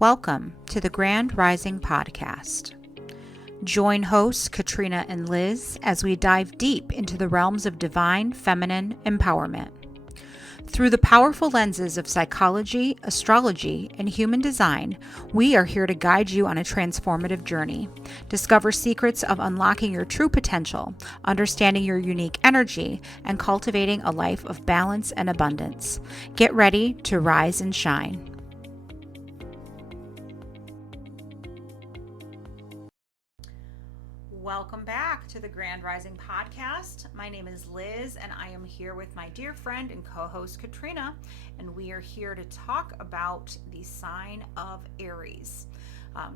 Welcome to the Grand Rising Podcast. Join hosts Katrina and Liz as we dive deep into the realms of divine feminine empowerment. Through the powerful lenses of psychology, astrology, and human design, we are here to guide you on a transformative journey. Discover secrets of unlocking your true potential, understanding your unique energy, and cultivating a life of balance and abundance. Get ready to rise and shine. Welcome back to the Grand Rising Podcast. My name is Liz, and I am here with my dear friend and co-host Katrina, and we are here to talk about the sign of Aries.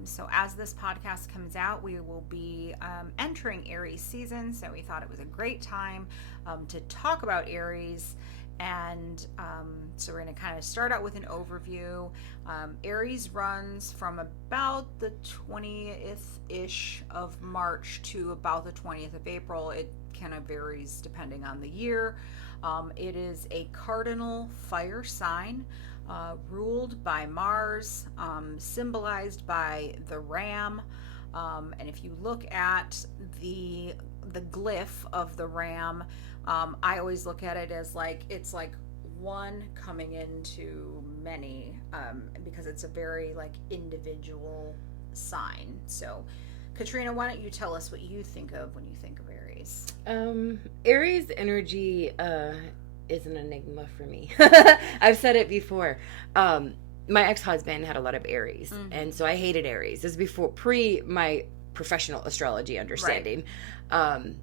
So as this podcast comes out, we will be entering Aries season, so we thought it was a great time to talk about Aries. And so we're going to kind of start out with an overview. Aries runs from about the 20th-ish of March to about the 20th of April. It kind of varies depending on the year. It is a cardinal fire sign ruled by Mars, symbolized by the ram. And if you look at the glyph of the ram, I always look at it as it's like one coming into many, because it's a very individual sign. So Katrina, why don't you tell us what you think of when you think of Aries? Aries energy is an enigma for me. I've said it before. My ex-husband had a lot of Aries, and so I hated Aries. This is before my professional astrology understanding. Right.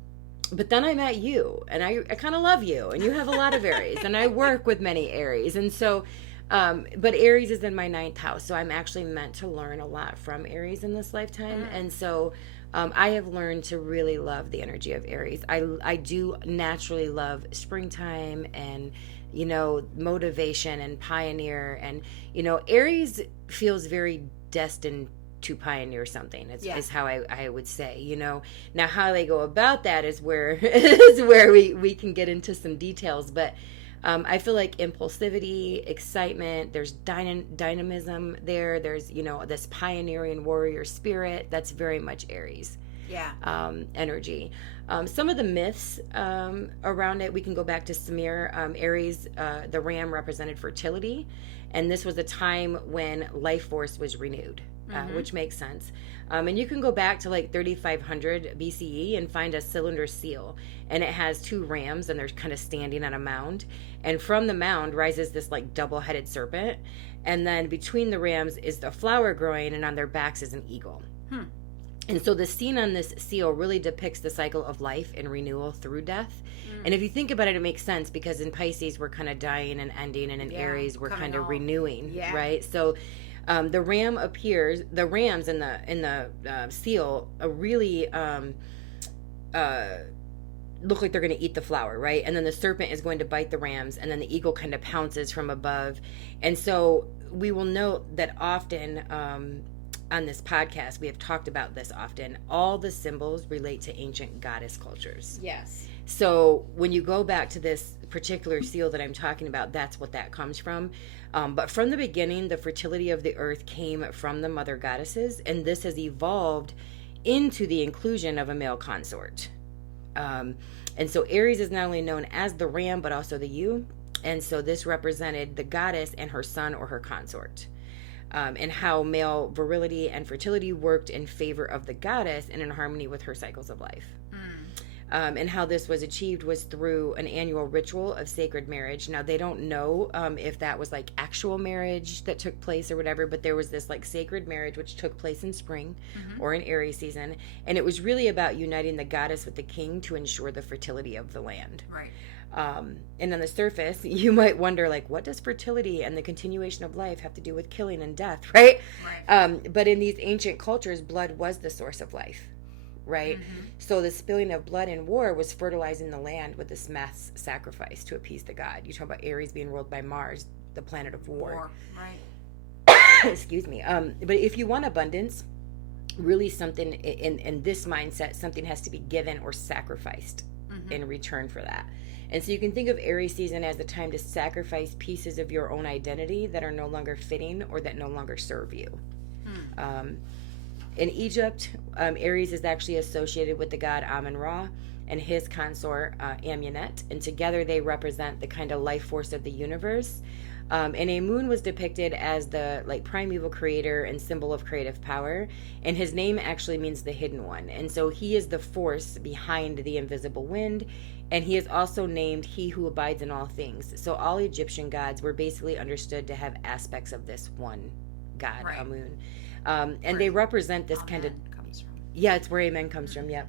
But then I met you, and I kind of love you, and you have a lot of Aries, and I work with many Aries. And so, but Aries is in my 9th house, so I'm actually meant to learn a lot from Aries in this lifetime. And so I have learned to really love the energy of Aries. I do naturally love springtime and, motivation and pioneer. And, Aries feels very destined to pioneer something is how I would say, Now how they go about that is where we can get into some details, but I feel like impulsivity, excitement, there's dynamism there's this pioneering warrior spirit that's very much Aries energy. Some of the myths around it, we can go back to Samir. Aries, the ram represented fertility, and this was a time when life force was renewed. Which makes sense. And you can go back to 3500 BCE and find a cylinder seal, and it has 2 rams, and they're kind of standing on a mound, and from the mound rises this double-headed serpent, and then between the rams is the flower growing, and on their backs is an eagle. And so the scene on this seal really depicts the cycle of life and renewal through death. And if you think about it, it makes sense, because in Pisces we're kind of dying and ending, and in Aries we're kind of renewing, right? So the rams in the seal really look like they're going to eat the flower, right? And then the serpent is going to bite the rams, and then the eagle kind of pounces from above. And so we will note that often on this podcast, we have talked about this often, all the symbols relate to ancient goddess cultures. Yes. So when you go back to this particular seal that I'm talking about, that's what that comes from. But from the beginning, the fertility of the earth came from the mother goddesses, and this has evolved into the inclusion of a male consort. And so Aries is not only known as the ram, but also the ewe. And so this represented the goddess and her son or her consort. And how male virility and fertility worked in favor of the goddess and in harmony with her cycles of life. And how this was achieved was through an annual ritual of sacred marriage. Now, they don't know if that was actual marriage that took place or whatever, but there was this sacred marriage which took place in spring or in Aries season. And it was really about uniting the goddess with the king to ensure the fertility of the land. Right. And on the surface, you might wonder, what does fertility and the continuation of life have to do with killing and death, right? But in these ancient cultures, blood was the source of life. Right? So the spilling of blood in war was fertilizing the land with this mass sacrifice to appease the god. You talk about Aries being ruled by Mars, the planet of war. Right. Excuse me. But if you want abundance, really something in this mindset, something has to be given or sacrificed. in return for that. And so you can think of Aries season as the time to sacrifice pieces of your own identity that are no longer fitting or that no longer serve you. In Egypt, Aries is actually associated with the god Amun-Ra and his consort Amunet, and together they represent the kind of life force of the universe. And Amun was depicted as the primeval creator and symbol of creative power, and his name actually means the hidden one. And so he is the force behind the invisible wind, and he is also named he who abides in all things. So all Egyptian gods were basically understood to have aspects of this one god, right. Amun. And they represent this kind of... comes from. Yeah, it's where Amen comes from, yep.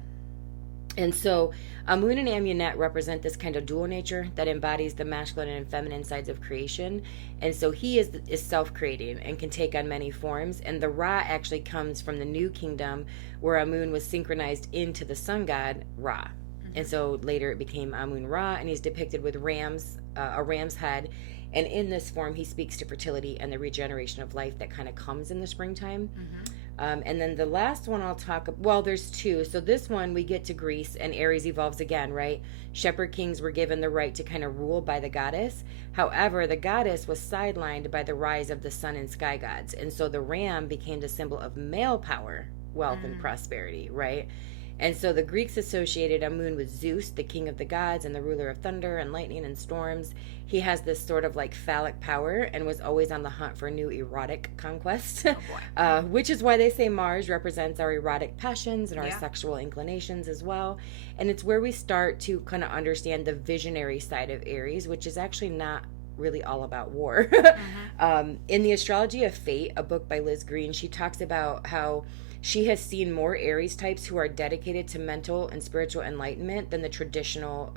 And so Amun and Amunet represent this kind of dual nature that embodies the masculine and feminine sides of creation. And so he is self-creating and can take on many forms. And the Ra actually comes from the new kingdom where Amun was synchronized into the sun god Ra. And so later it became Amun-Ra, and he's depicted with a ram's head. And in this form, he speaks to fertility and the regeneration of life that kind of comes in the springtime. And then the last one I'll talk about, well, there's two. So this one, we get to Greece, and Aries evolves again, right? Shepherd kings were given the right to kind of rule by the goddess. However, the goddess was sidelined by the rise of the sun and sky gods. And so the ram became the symbol of male power, wealth, and prosperity, right? And so the Greeks associated Amun with Zeus, the king of the gods and the ruler of thunder and lightning and storms. He has this sort of phallic power and was always on the hunt for new erotic conquests, which is why they say Mars represents our erotic passions and our sexual inclinations as well. And it's where we start to kind of understand the visionary side of Aries, which is actually not really all about war. In The Astrology of Fate, a book by Liz Green, she talks about how she has seen more Aries types who are dedicated to mental and spiritual enlightenment than the traditional,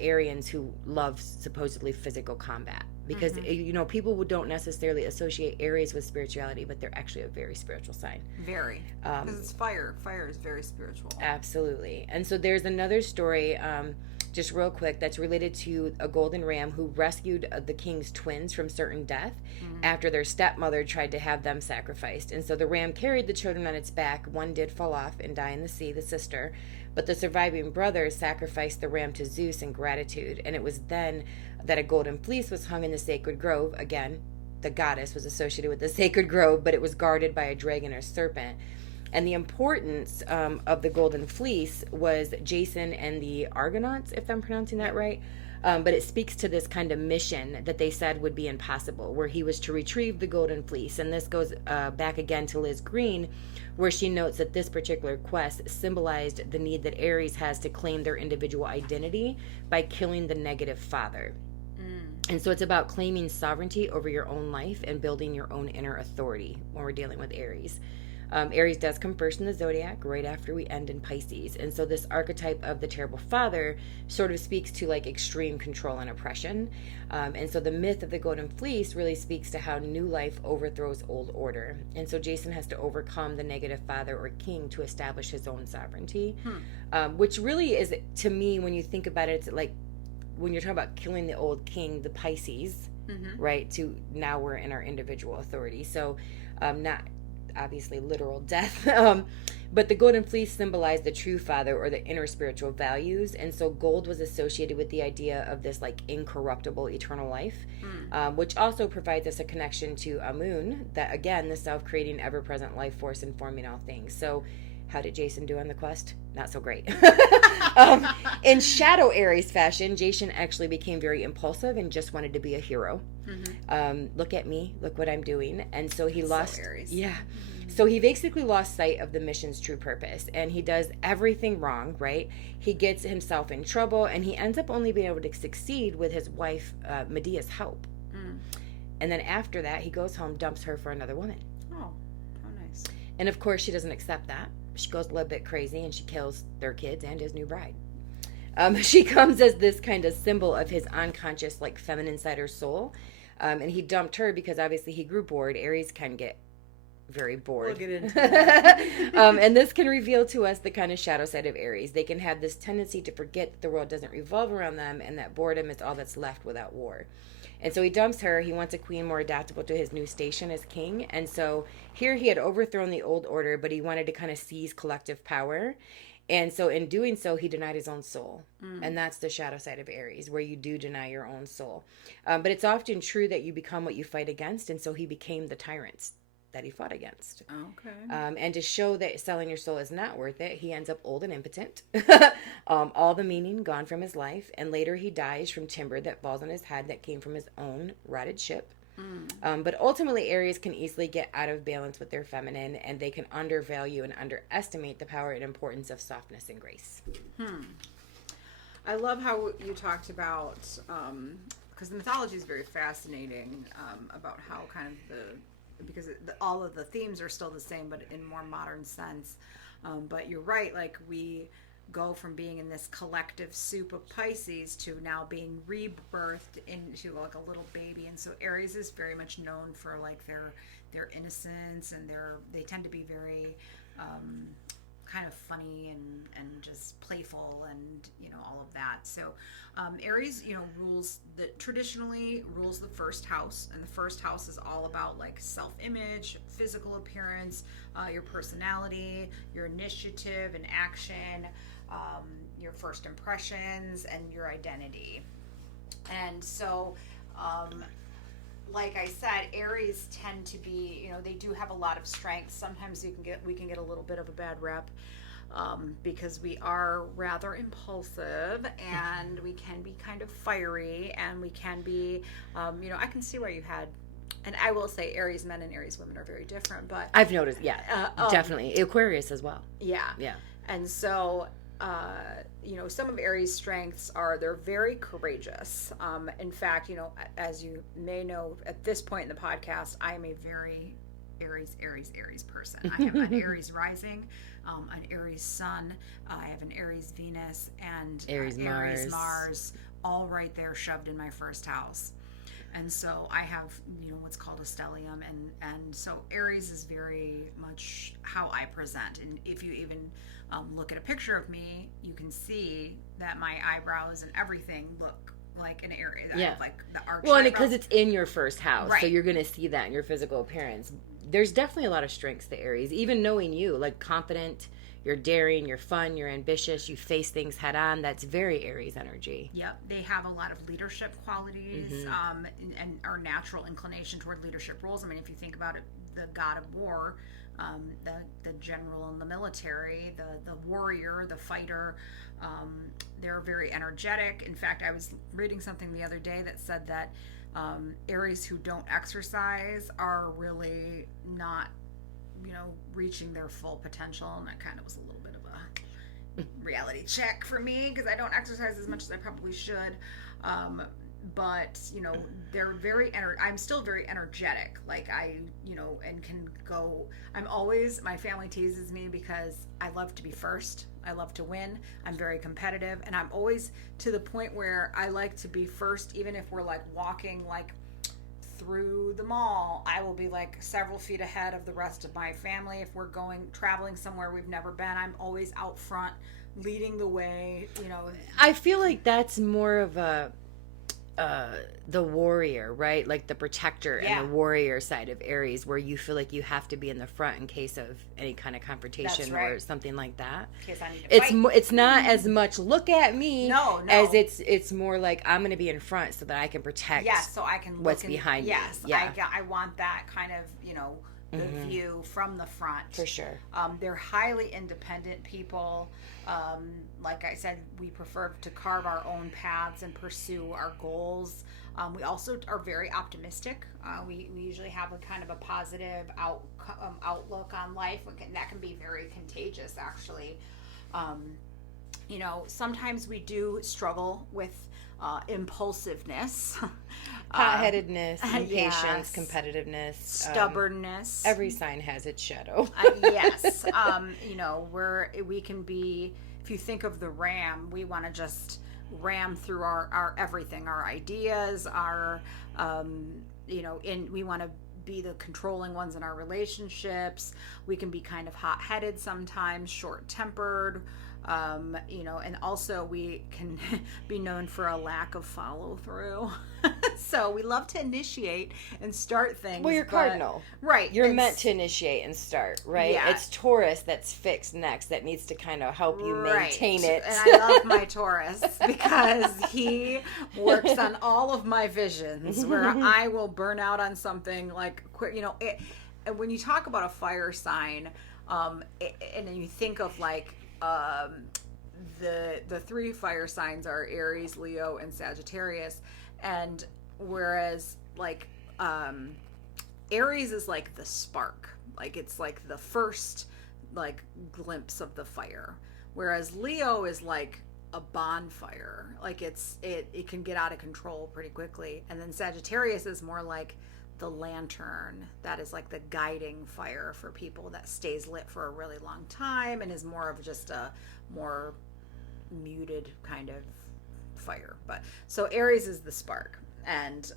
Arians who love supposedly physical combat. Because, people don't necessarily associate Aries with spirituality, but they're actually a very spiritual sign. Very. Because it's fire. Fire is very spiritual. Absolutely. And so there's another story, just real quick, that's related to a golden ram who rescued the king's twins from certain death after their stepmother tried to have them sacrificed. And so the ram carried the children on its back. One did fall off and die in the sea, the sister. But the surviving brother sacrificed the ram to Zeus in gratitude. And it was then that a golden fleece was hung in the sacred grove. Again, the goddess was associated with the sacred grove, but it was guarded by a dragon or serpent. And the importance of the golden fleece was Jason and the Argonauts, if I'm pronouncing that right. But it speaks to this kind of mission that they said would be impossible, where he was to retrieve the golden fleece. And this goes back again to Liz Green, where she notes that this particular quest symbolized the need that Aries has to claim their individual identity by killing the negative father. And so it's about claiming sovereignty over your own life and building your own inner authority when we're dealing with Aries. Aries does come first in the zodiac right after we end in Pisces. And so this archetype of the terrible father sort of speaks to extreme control and oppression. And so the myth of the golden fleece really speaks to how new life overthrows old order. And so Jason has to overcome the negative father or king to establish his own sovereignty, which really is, to me, when you think about it, it's when you're talking about killing the old king, the Pisces, right, to now we're in our individual authority. So not obviously literal death, but the golden fleece symbolized the true father or the inner spiritual values. And so gold was associated with the idea of this incorruptible eternal life, which also provides us a connection to Amun, that again, the self-creating ever-present life force informing all things. So how did Jason do on the quest? Not so great. In shadow Aries fashion, Jason actually became very impulsive and just wanted to be a hero. Look at me, look what I'm doing. And so he lost Aries. Yeah. So he basically lost sight of the mission's true purpose, and he does everything wrong, right? He gets himself in trouble, and he ends up only being able to succeed with his wife Medea's help. And then after that, he goes home, dumps her for another woman. Oh, how nice. And of course, she doesn't accept that. She goes a little bit crazy, and she kills their kids and his new bride. She comes as this kind of symbol of his unconscious, feminine side or soul. And he dumped her because obviously he grew bored. Aries can get very bored. We'll get into that. And this can reveal to us the kind of shadow side of Aries. They can have this tendency to forget that the world doesn't revolve around them and that boredom is all that's left without war. And so he dumps her. He wants a queen more adaptable to his new station as king. And so here he had overthrown the old order, but he wanted to kind of seize collective power. And so in doing so, he denied his own soul. And that's the shadow side of Aries, where you do deny your own soul. But it's often true that you become what you fight against. And so he became the tyrants that he fought against. Okay. And to show that selling your soul is not worth it, he ends up old and impotent. All the meaning gone from his life. And later he dies from timber that falls on his head that came from his own rotted ship. But ultimately, Aries can easily get out of balance with their feminine, and they can undervalue and underestimate the power and importance of softness and grace. I love how you talked about, because the mythology is very fascinating, about how kind of because all of the themes are still the same, but in more modern sense. But you're right, like we go from being in this collective soup of Pisces to now being rebirthed into like a little baby. And so Aries is very much known for like their innocence, and they tend to be very kind of funny and just playful, and all of that. So Aries traditionally rules the first house, and the first house is all about like self-image, physical appearance, your personality, your initiative and action, your first impressions, and your identity. And so like I said, Aries tend to be, they do have a lot of strengths. Sometimes we can get a little bit of a bad rep, because we are rather impulsive, and we can be kind of fiery, and we can be, I can see where you had, and I will say Aries men and Aries women are very different, but I've noticed, definitely. Aquarius as well. Yeah. And so, some of Aries' strengths are they're very courageous. In fact, as you may know at this point in the podcast, I am a very Aries person. I have an Aries rising, an Aries sun, I have an Aries Venus, and Aries Mars, all right there shoved in my first house. And so I have, what's called a stellium, and so Aries is very much how I present. And if you even look at a picture of me, you can see that my eyebrows and everything look like an Aries. Yeah. Like the arch. Well, and because it's in your first house, right. So you're going to see that in your physical appearance. There's definitely a lot of strengths to Aries, even knowing you, like confident, you're daring, you're fun, you're ambitious, you face things head on. That's very Aries energy. Yep. They have a lot of leadership qualities, and our natural inclination toward leadership roles. I mean, if you think about it, the god of war, the general in the military, the warrior, the fighter, they're very energetic. In fact, I was reading something the other day that said that Aries who don't exercise are really not, reaching their full potential, and that kind of was a little bit of a reality check for me, because I don't exercise as much as I probably should. But they're very I'm still very energetic, like I and can go. My family teases me because I love to be first, I love to win, I'm very competitive, and I'm always to the point where I like to be first. Even if we're like walking like through the mall, I will be like several feet ahead of the rest of my family. If we're traveling somewhere we've never been, I'm always out front leading the way. I feel like that's more of the warrior, right? Like the protector and the warrior side of Aries, where you feel like you have to be in the front in case of any kind of confrontation or something like that. In case I need to fight. It's not as much look at me no. as it's more like I'm going to be in front so that I can protect. Yes, so I can what's behind me. Yes, yeah. I want that kind of the view from the front. For sure. They're highly independent people. Like I said, we prefer to carve our own paths and pursue our goals. We also are very optimistic. We usually have a kind of a positive outlook on life. That can be very contagious, actually. Sometimes we do struggle with impulsiveness, hot-headedness, impatience, yes. competitiveness, stubbornness. Every sign has its shadow. Yes. We can be, if you think of the ram, we want to just ram through our everything, our ideas, we want to be the controlling ones in our relationships. We can be kind of hot-headed sometimes, short-tempered, and also we can be known for a lack of follow-through. So we love to initiate and start things. Well, you're cardinal. Right. You're meant to initiate and start, right? Yeah. It's Taurus that's fixed next that needs to kind of help you maintain it. And I love my Taurus because he works on all of my visions where I will burn out on something like, when you talk about a fire sign, and then you think of like, the three fire signs are Aries, Leo, and Sagittarius. And whereas like Aries is like the spark, like it's like the first like glimpse of the fire, whereas Leo is like a bonfire, like it can get out of control pretty quickly. And then Sagittarius is more like the lantern that is like the guiding fire for people, that stays lit for a really long time and is more of just a more muted kind of fire. But so Aries is the spark. And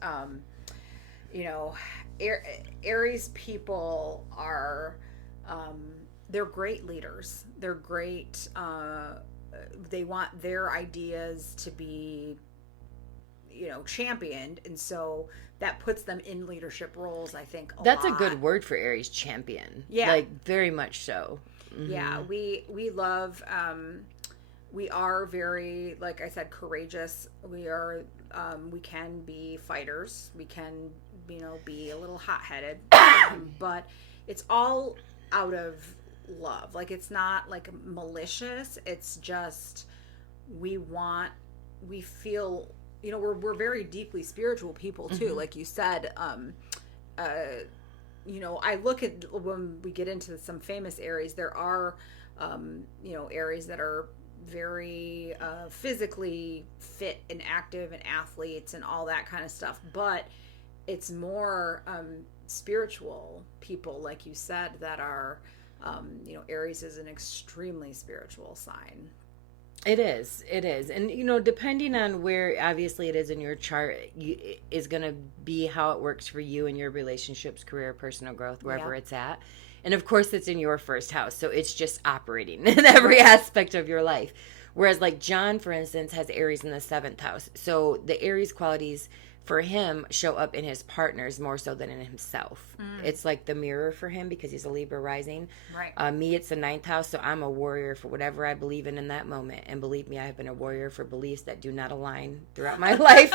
Aries people are they're great leaders. They're great, they want their ideas to be championed, and so that puts them in leadership roles, I think. That's a good word for Aries, champion. Yeah, like very much so. Mm-hmm. Yeah, we love we are very, like I said, courageous. We are we can be fighters. We can be a little hot-headed, but it's all out of love. Like, it's not like malicious. It's just we feel we're very deeply spiritual people too. Mm-hmm. Like you said, I look at, when we get into some famous Aries, there are Aries that are very physically fit and active and athletes and all that kind of stuff, but it's more spiritual people, like you said, that are Aries is an extremely spiritual sign. It is. And, depending on where, obviously, it is in your chart, is going to be how it works for you in your relationships, career, personal growth, wherever it's at. And, of course, it's in your first house. So it's just operating in every aspect of your life. Whereas, like John, for instance, has Aries in the 7th house. So the Aries qualities for him show up in his partners more so than in himself. It's like the mirror for him because he's a Libra rising. Right. Me, it's the 9th house, so I'm a warrior for whatever I believe in that moment. And believe me, I have been a warrior for beliefs that do not align throughout my life.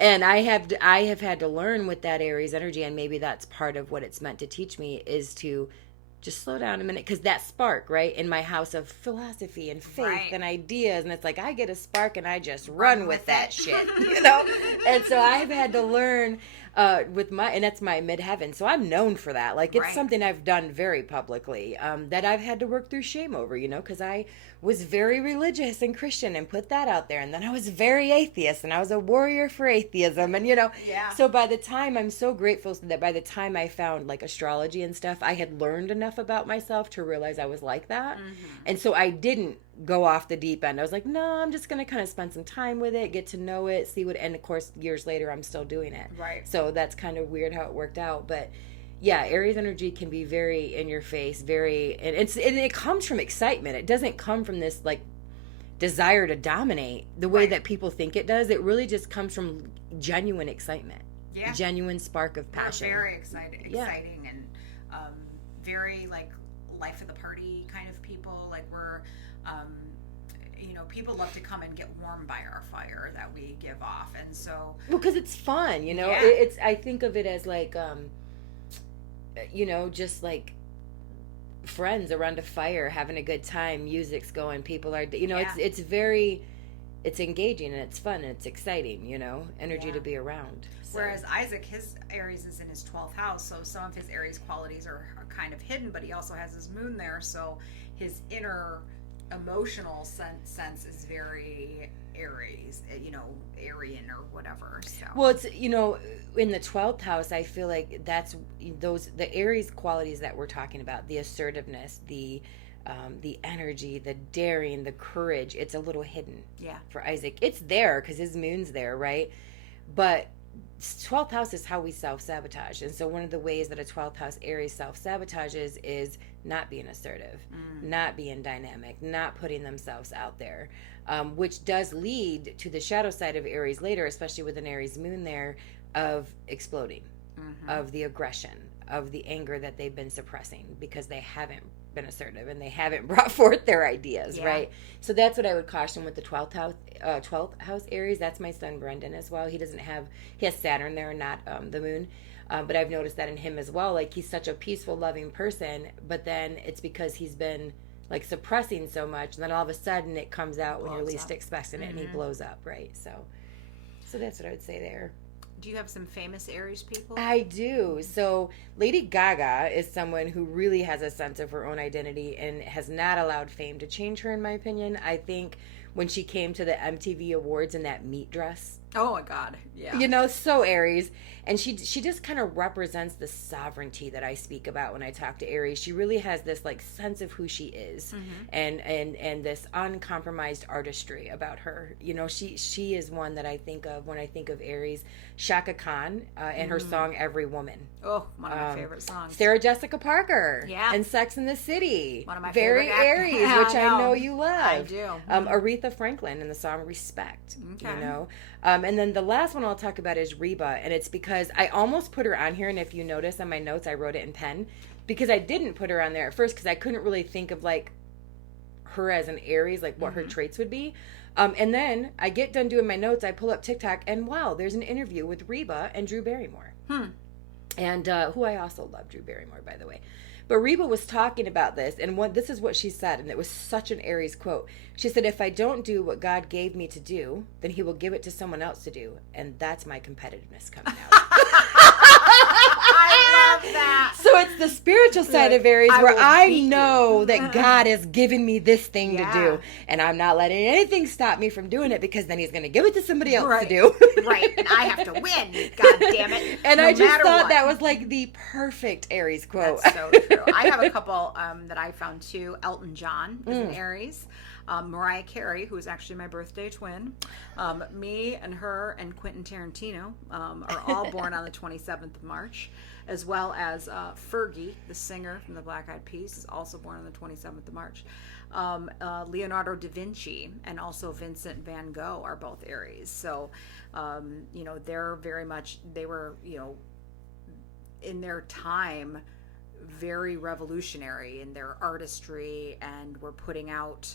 And I have had to learn with that Aries energy, and maybe that's part of what it's meant to teach me, is to just slow down a minute, because that spark, right, in my house of philosophy and faith and ideas, and it's like I get a spark and I just run with that shit, And so I've had to learn and that's my midheaven, so I'm known for that. Like, it's something I've done very publicly, that I've had to work through shame over, because I was very religious and Christian and put that out there, and then I was very atheist and I was a warrior for atheism, and so by the time, I'm so grateful that by the time I found like astrology and stuff, I had learned enough about myself to realize I was like that. And so I didn't go off the deep end. I was like, no, I'm just going to kind of spend some time with it, get to know it, see what, and of course years later I'm still doing it. So that's kind of weird how it worked out. But yeah, Aries energy can be very in your face, and it comes from excitement. It doesn't come from this like desire to dominate the way that people think it does. It really just comes from genuine excitement. Genuine spark of passion. We're very exciting and very like life of the party kind of people. Like, we're people love to come and get warm by our fire that we give off, and so because it's fun, it's, I think of it as like just like friends around a fire having a good time, music's going, people are it's engaging and it's fun and it's exciting, energy to be around. So. Whereas Isaac, his Aries is in his 12th house, so some of his Aries qualities are kind of hidden, but he also has his moon there, so his inner emotional sense is very Aries, Aryan or whatever. So. Well, it's, in the 12th house, I feel like that's the Aries qualities that we're talking about, the assertiveness, the energy, the daring, the courage. It's a little hidden for Isaac. It's there because his moon's there, right? But 12th house is how we self-sabotage. And so one of the ways that a 12th house Aries self-sabotages is not being assertive, not being dynamic, not putting themselves out there, which does lead to the shadow side of Aries later, especially with an Aries moon there, of exploding, of the aggression, of the anger that they've been suppressing because they haven't been assertive and they haven't brought forth their ideas, right? So that's what I would caution with the 12th house Aries. That's my son Brendan as well. He has Saturn there, not the moon. But I've noticed that in him as well. Like, he's such a peaceful, loving person, but then it's because he's been like suppressing so much, and then all of a sudden it comes out when you're least expecting it, and he blows up, right? So that's what I would say there. Do you have some famous Aries people? I do. So Lady Gaga is someone who really has a sense of her own identity and has not allowed fame to change her, in my opinion. I think when she came to the MTV Awards in that meat dress. Oh my God, yeah. You know, so Aries. And she just kind of represents the sovereignty that I speak about when I talk to Aries. She really has this like sense of who she is, and this uncompromised artistry about her. You know, she is one that I think of when I think of Aries. Shaka Khan and her song "Every Woman." Oh, one of my favorite songs. Sarah Jessica Parker, and Sex and the City. One of my very favorite Aries, which I know you love. I do. Aretha Franklin in the song "Respect." Okay. You know, and then the last one I'll talk about is Reba, and it's because I almost put her on here, and if you notice on my notes, I wrote it in pen because I didn't put her on there at first because I couldn't really think of like her as an Aries, like what her traits would be. And then I get done doing my notes, I pull up TikTok, and wow, there's an interview with Reba and Drew Barrymore. And who I also love, Drew Barrymore, by the way. But Reba was talking about this, and this is what she said, and it was such an Aries quote. She said, "If I don't do what God gave me to do, then he will give it to someone else to do, and that's my competitiveness coming out." I love that. So it's the spiritual side of Aries where I know that God has given me this thing to do, and I'm not letting anything stop me from doing it because then he's going to give it to somebody else to do. Right, and I have to win, God damn it. And I just thought that was like the perfect Aries quote. That's so true. I have a couple that I found too. Elton John is an Aries. Mariah Carey, who is actually my birthday twin. Me and her and Quentin Tarantino are all born on the 27th of March, as well as Fergie, the singer from the Black Eyed Peas, is also born on the 27th of March. Leonardo da Vinci and also Vincent van Gogh are both Aries. So, you know, they were, you know, in their time, very revolutionary in their artistry, and were putting out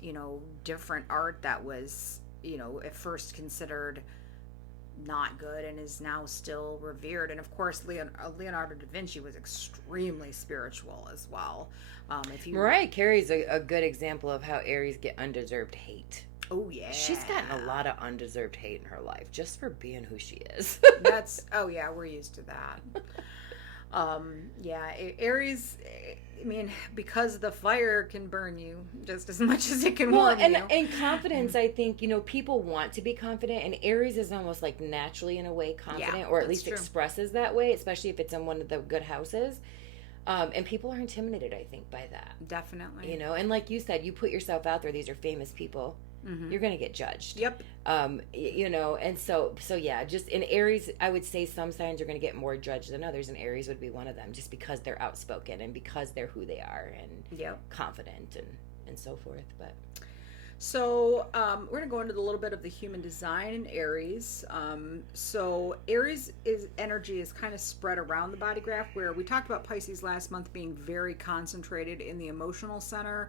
you know, different art that was, you know, at first considered not good and is now still revered. And of course, Leonardo da Vinci was extremely spiritual as well. Mariah Carey's a good example of how Aries get undeserved hate. Oh yeah, she's gotten a lot of undeserved hate in her life just for being who she is. We're used to that. Aries, I mean, because the fire can burn you just as much as it can warm you. And confidence, I think, you know, people want to be confident, and Aries is almost like naturally in a way confident, or at least expresses that way, especially if it's in one of the good houses. And people are intimidated, I think, by that. Definitely. You know, and like you said, you put yourself out there, these are famous people. You're going to get judged. Yep. You know, and so yeah, just in Aries, I would say some signs are going to get more judged than others, and Aries would be one of them, just because they're outspoken and because they're who they are and confident and so forth. But so we're going to go into a little bit of the human design in Aries. So Aries energy is kind of spread around the body graph, where we talked about Pisces last month being very concentrated in the emotional center.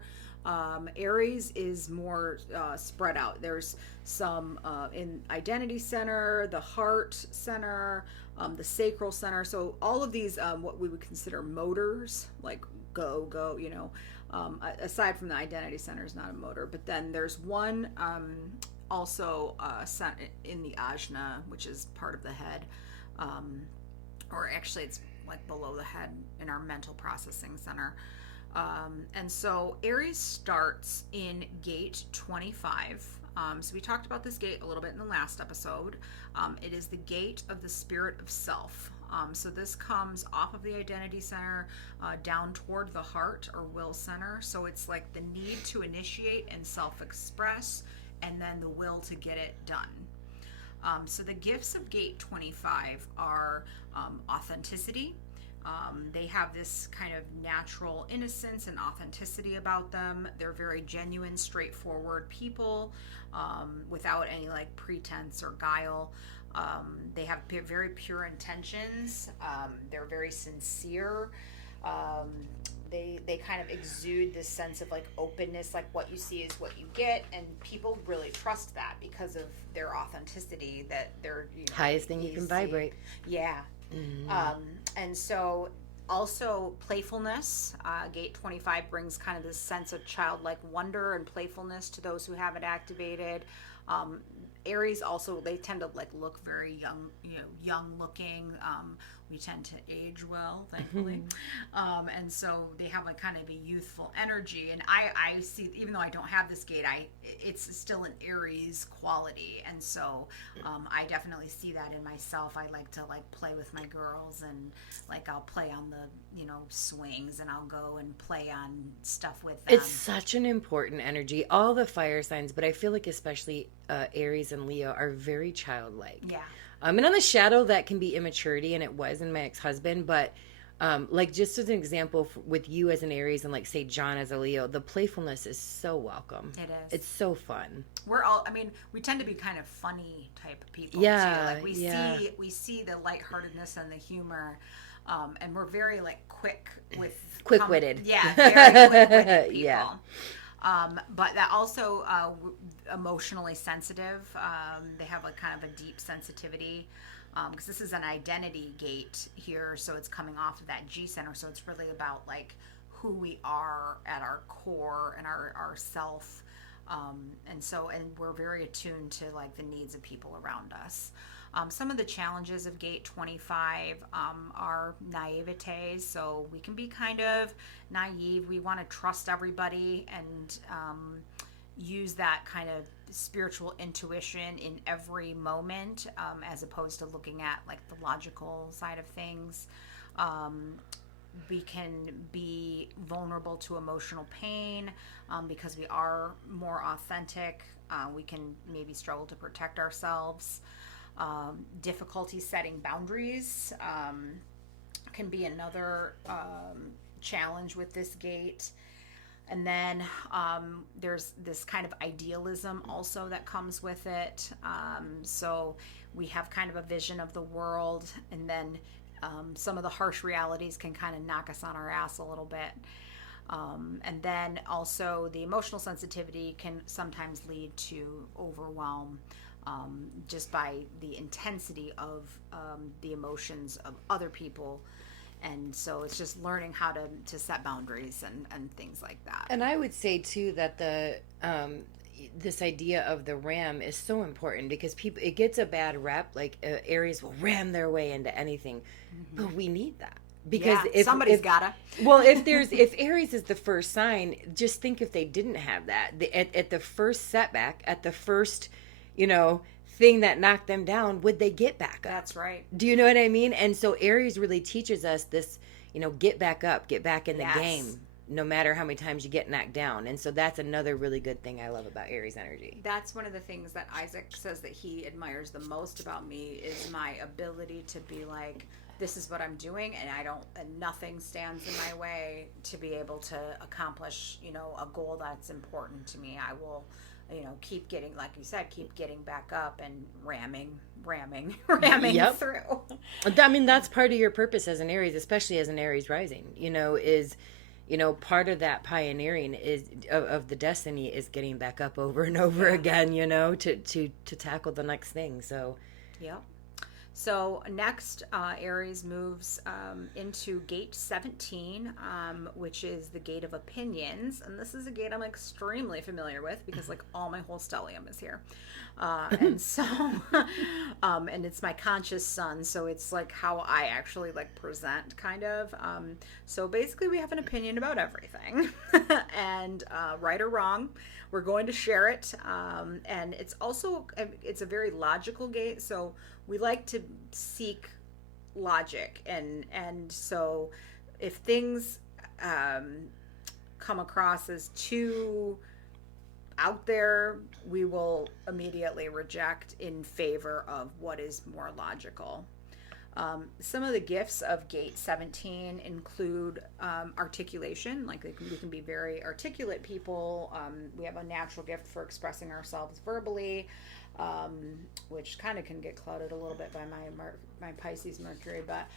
Aries is more spread out. There's some in identity center, the heart center, the sacral center. So all of these, what we would consider motors, like go, you know, aside from the identity center is not a motor. But then there's one also in the ajna, which is part of the head, or actually it's like below the head in our mental processing center. And so Aries starts in gate 25. So we talked about this gate a little bit in the last episode. It is the gate of the spirit of self. So this comes off of the identity center down toward the heart or will center. So it's like the need to initiate and self-express, and then the will to get it done. So the gifts of gate 25 are authenticity. They have this kind of natural innocence and authenticity about them. They're very genuine, straightforward people, without any like pretense or guile. They have very pure intentions. They're very sincere. Um, they kind of exude this sense of like openness, like what you see is what you get, and people really trust that because of their authenticity. That they're highest thing you can vibrate. Yeah. And so also playfulness. Gate 25 brings kind of this sense of childlike wonder and playfulness to those who have it activated. Aries also, they tend to like look very young, young looking. We tend to age well, thankfully. And so they have like kind of a youthful energy. And I see, even though I don't have this gate, it's still an Aries quality. And so I definitely see that in myself. I like to like play with my girls, and like I'll play on the, swings, and I'll go and play on stuff with them. It's such an important energy. All the fire signs, but I feel like especially Aries and Leo are very childlike. Yeah. And on the shadow, that can be immaturity, and it was in my ex-husband. But like just as an example, with you as an Aries and like say John as a Leo, the playfulness is so welcome. It is. It's so fun. We tend to be kind of funny type of people too. Like we see the lightheartedness and the humor, and we're very like quick-witted. Very quick-witted people. Yeah. But that also emotionally sensitive. They have like kind of a deep sensitivity, because this is an identity gate here, so it's coming off of that G center. So it's really about like who we are at our core and our self, and we're very attuned to like the needs of people around us. Some of the challenges of gate 25 are naivete. So we can be kind of naive. We want to trust everybody and use that kind of spiritual intuition in every moment, as opposed to looking at like the logical side of things. We can be vulnerable to emotional pain because we are more authentic. We can maybe struggle to protect ourselves. Difficulty setting boundaries can be another challenge with this gate. And then there's this kind of idealism also that comes with it. So we have kind of a vision of the world, and then some of the harsh realities can kind of knock us on our ass a little bit. And then also the emotional sensitivity can sometimes lead to overwhelm, just by the intensity of the emotions of other people. And so it's just learning how to set boundaries and things like that. And I would say too that the this idea of the ram is so important, because it gets a bad rep. Like Aries will ram their way into anything, but we need that. Because if somebody's gotta. Well, if Aries is the first sign, just think if they didn't have that at the first setback, at the first, thing that knocked them down, would they get back up? That's right. Do you know what I mean? And so Aries really teaches us this, get back up, get back in the game, no matter how many times you get knocked down. And so that's another really good thing I love about Aries energy. That's one of the things that Isaac says that he admires the most about me, is my ability to be like, this is what I'm doing, and nothing stands in my way to be able to accomplish, a goal that's important to me. I will, keep getting, like you said, keep getting back up and ramming Yep. through. I mean, that's part of your purpose as an Aries, especially as an Aries rising, is, part of that pioneering is of the destiny is getting back up over and over again, to tackle the next thing. So, yeah. So next, Aries moves into gate 17, which is the gate of opinions. And this is a gate I'm extremely familiar with because like all my whole stellium is here. And so, and it's my conscious sun. So it's like how I actually like present kind of. So basically we have an opinion about everything and right or wrong. We're going to share it. And it's a very logical gate. So we like to seek logic, and so if things come across as too out there, we will immediately reject in favor of what is more logical. Some of the gifts of gate 17 include articulation, like we can be very articulate people. We have a natural gift for expressing ourselves verbally. which kind of can get clouded a little bit by my Pisces Mercury, but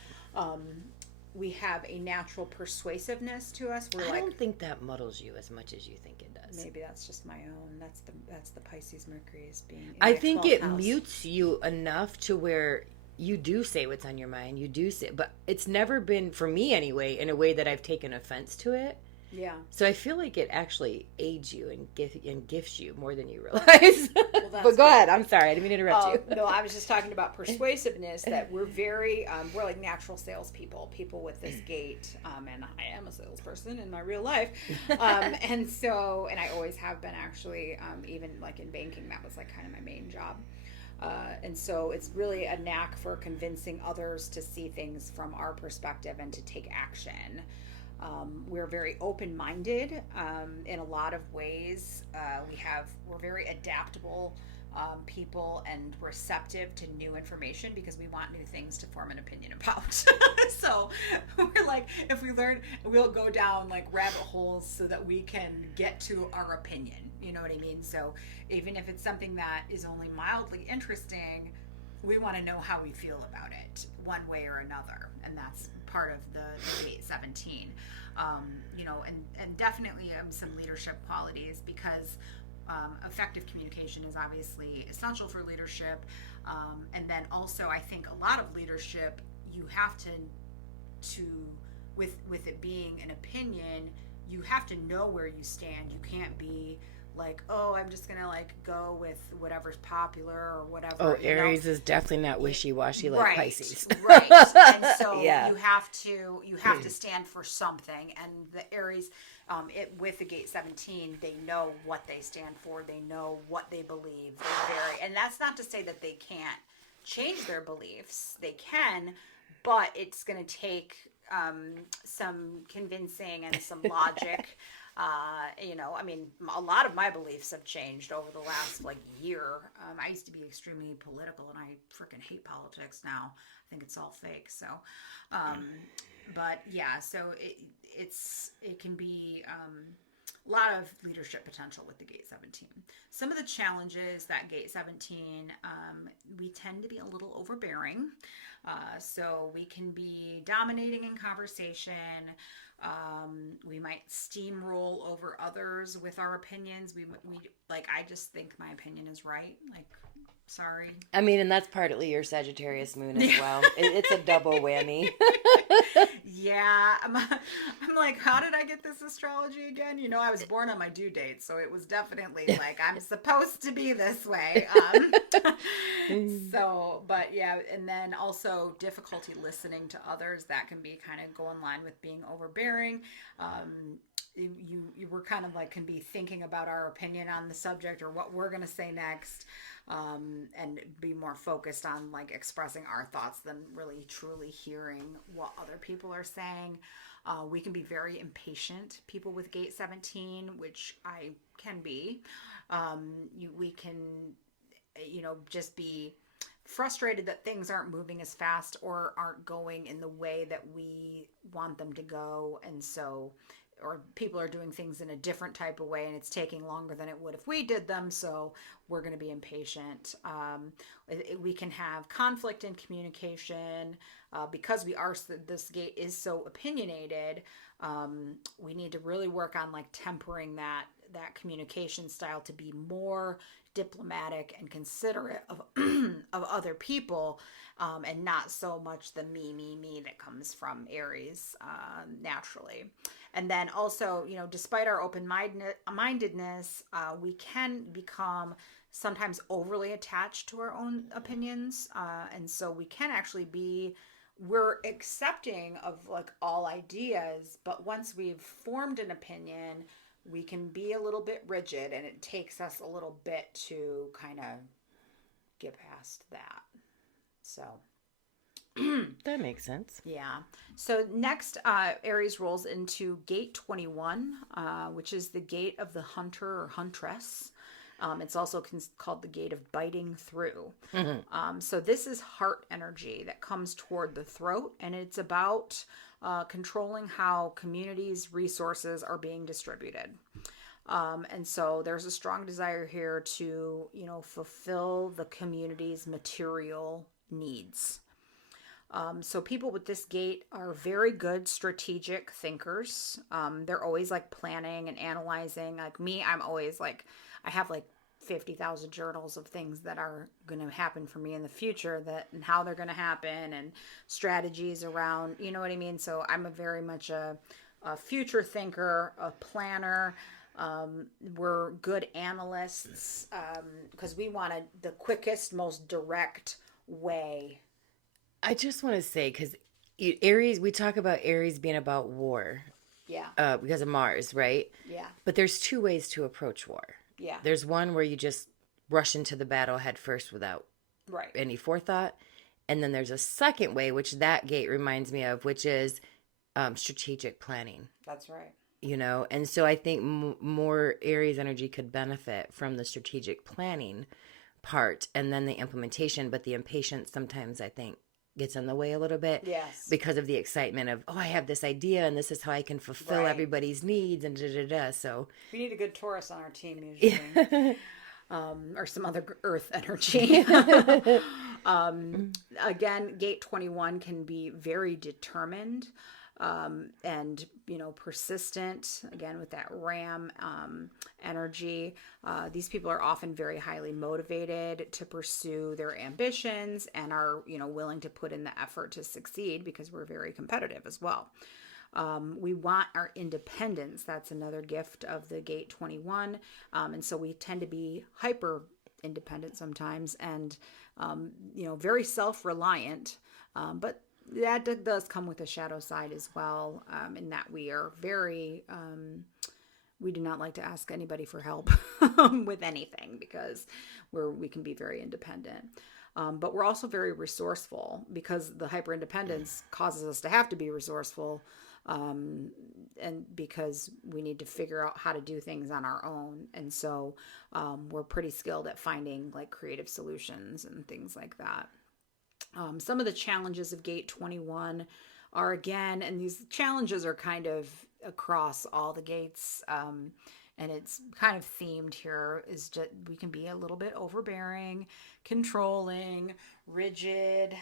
we have a natural persuasiveness to us. I don't think that muddles you as much as you think it does. Maybe that's just my own. That's the Pisces Mercury is being. I think it mutes you enough to where you do say what's on your mind. You do say, but it's never been, for me anyway, in a way that I've taken offense to it. Yeah. So I feel like it actually aids you and gifts you more than you realize. Well, but go ahead. I'm sorry. I didn't mean to interrupt you. No, I was just talking about persuasiveness, that we're we're like natural salespeople, people with this gate. And I am a salesperson in my real life. And I always have been, actually, even like in banking, that was like kind of my main job. And so it's really a knack for convincing others to see things from our perspective and to take action. We're very open-minded in a lot of ways. We're very adaptable people and receptive to new information because we want new things to form an opinion about. So we're like, if we learn, we'll go down like rabbit holes so that we can get to our opinion. You know what I mean? So even if it's something that is only mildly interesting, we want to know how we feel about it one way or another. And that's part of the gate 17. And definitely some leadership qualities, because effective communication is obviously essential for leadership. And then also, I think a lot of leadership, you have to with it being an opinion, you have to know where you stand. You can't be like, oh, I'm just gonna like go with whatever's popular or whatever. Oh, Aries is definitely not wishy-washy like Pisces. Right. And so yeah. you have to stand for something. And the Aries, with the gate 17, they know what they stand for. They know what they believe. And that's not to say that they can't change their beliefs. They can, but it's going to take some convincing and some logic. A lot of my beliefs have changed over the last year. I used to be extremely political, and I freaking hate politics now. I think it's all fake. So, but yeah, so it can be a lot of leadership potential with the gate 17. Some of the challenges that gate 17, we tend to be a little overbearing. So we can be dominating in conversation. We might steamroll over others with our opinions. We I just think my opinion is right. Sorry. I mean, and that's partly your Sagittarius moon as well. It's a double whammy. Yeah. I'm like, how did I get this astrology again? I was born on my due date, so it was definitely like, I'm supposed to be this way. But yeah, and then also difficulty listening to others. That can be kind of go in line with being overbearing. You were kind of can be thinking about our opinion on the subject or what we're going to say next, and be more focused on expressing our thoughts than really truly hearing what other people are saying. We can be very impatient, people with gate 17, which I can be. We can, just be frustrated that things aren't moving as fast or aren't going in the way that we want them to go. And so, or people are doing things in a different type of way and it's taking longer than it would if we did them. So we're going to be impatient. We can have conflict in communication because this gate is so opinionative. We need to really work on tempering that communication style to be more diplomatic and considerate of other people, and not so much the me that comes from Aries naturally. And then also, despite our open-mindedness, we can become sometimes overly attached to our own opinions. And so we can actually we're accepting of all ideas, but once we've formed an opinion, we can be a little bit rigid, and it takes us a little bit to kind of get past that. So that makes sense. Yeah. So next, Aries rolls into gate 21, which is the gate of the hunter or huntress. It's also called the gate of biting through. Mm-hmm. So this is heart energy that comes toward the throat, and it's about controlling how communities' resources are being distributed. And so there's a strong desire here to, fulfill the community's material needs. So people with this gate are very good strategic thinkers. They're always like planning and analyzing. Like me, I'm always like, I have like 50,000 journals of things that are going to happen for me in the future, that and how they're going to happen, and strategies around, you know what I mean? So I'm very much a future thinker, a planner. We're good analysts because we wanted the quickest, most direct way. I just want to say, because Aries, we talk about Aries being about war. Yeah. Because of Mars, right? Yeah. But there's two ways to approach war. Yeah. There's one where you just rush into the battle head first without Right. any forethought. And then there's a second way, which that gate reminds me of, which is strategic planning. That's right. And so I think more Aries energy could benefit from the strategic planning part and then the implementation. But the impatience sometimes, I think, gets in the way a little bit. Yes. Because of the excitement of, I have this idea and this is how I can fulfill everybody's needs and da-da-da. So we need a good Taurus on our team usually. Or some other earth energy. Again, gate 21 can be very determined and, persistent, again, with that ram energy. These people are often very highly motivated to pursue their ambitions and are, willing to put in the effort to succeed because we're very competitive as well. We want our independence. That's another gift of the gate 21. And so we tend to be hyper independent sometimes and, very self-reliant. But that does come with a shadow side as well, in that we are very, we do not like to ask anybody for help with anything because we can be very independent. But we're also very resourceful because the hyper independence causes us to have to be resourceful. And because we need to figure out how to do things on our own. And so we're pretty skilled at finding like creative solutions and things like that. Some of the challenges of gate 21 are, again, and these challenges are kind of across all the gates, and it's kind of themed here, is just we can be a little bit overbearing, controlling, rigid,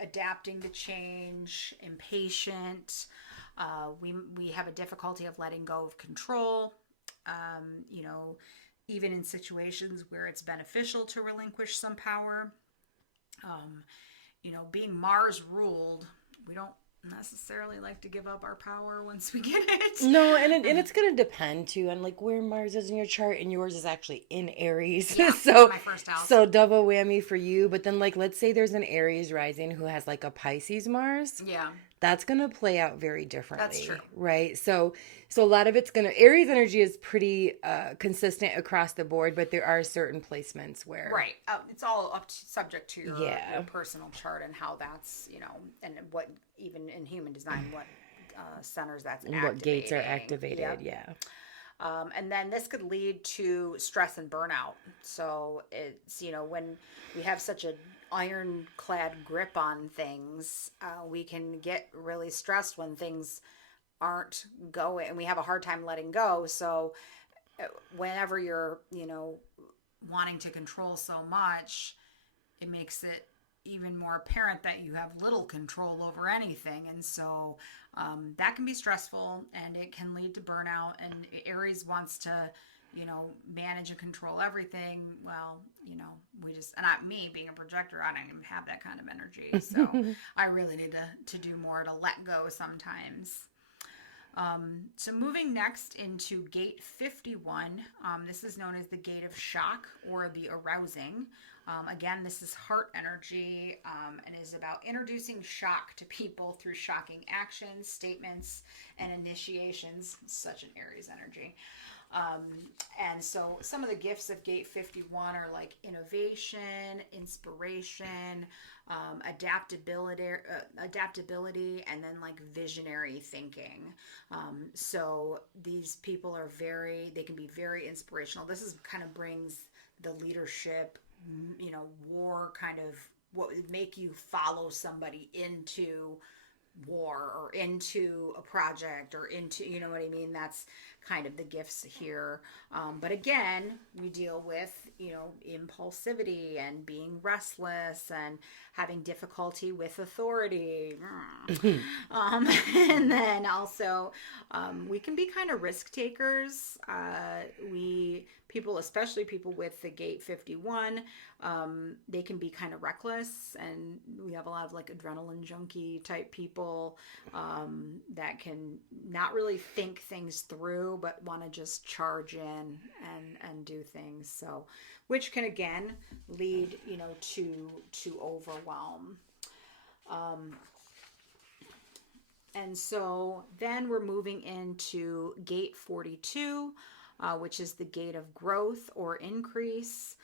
adapting to change, impatient. We have a difficulty of letting go of control, even in situations where it's beneficial to relinquish some power. Being Mars ruled, we don't necessarily like to give up our power once we get it. No, and it's going to depend too on like where Mars is in your chart, and yours is actually in Aries. Yeah, so my first house. So double whammy for you. But then like let's say there's an Aries rising who has like a Pisces Mars. Yeah. That's going to play out very differently. That's true. Right? So a lot of it's going to... Aries energy is pretty consistent across the board, but there are certain placements where... Right. It's all subject to your personal chart and how that's, and what, even in human design, what centers that's activating. What gates are activated, yeah. And then this could lead to stress and burnout. So it's, when we have such an ironclad grip on things, we can get really stressed when things aren't going and we have a hard time letting go. So whenever you're, wanting to control so much, it makes it even more apparent that you have little control over anything. And so that can be stressful and it can lead to burnout. And Aries wants to, manage and control everything. Well, we just, and me being a projector, I don't even have that kind of energy. So I really need to do more to let go sometimes. So moving next into gate 51, this is known as the gate of shock or the arousing. Again, this is heart energy and is about introducing shock to people through shocking actions, statements, and initiations. Such an Aries energy. And so some of the gifts of gate 51 are like innovation, inspiration, adaptability, and then like visionary thinking. So these people are they can be very inspirational. This is kind of brings the leadership, war kind of what would make you follow somebody into war or into a project or into, you know what I mean? That's kind of the gifts here. But again, we deal with, impulsivity and being restless and having difficulty with authority. And then also, we can be kind of risk takers. People, especially people with the gate 51, they can be kind of reckless, and we have a lot of like adrenaline junkie type people that can not really think things through, but want to just charge in and do things. So, which can again lead, to overwhelm. And so then we're moving into gate 42, which is the gate of growth or increase.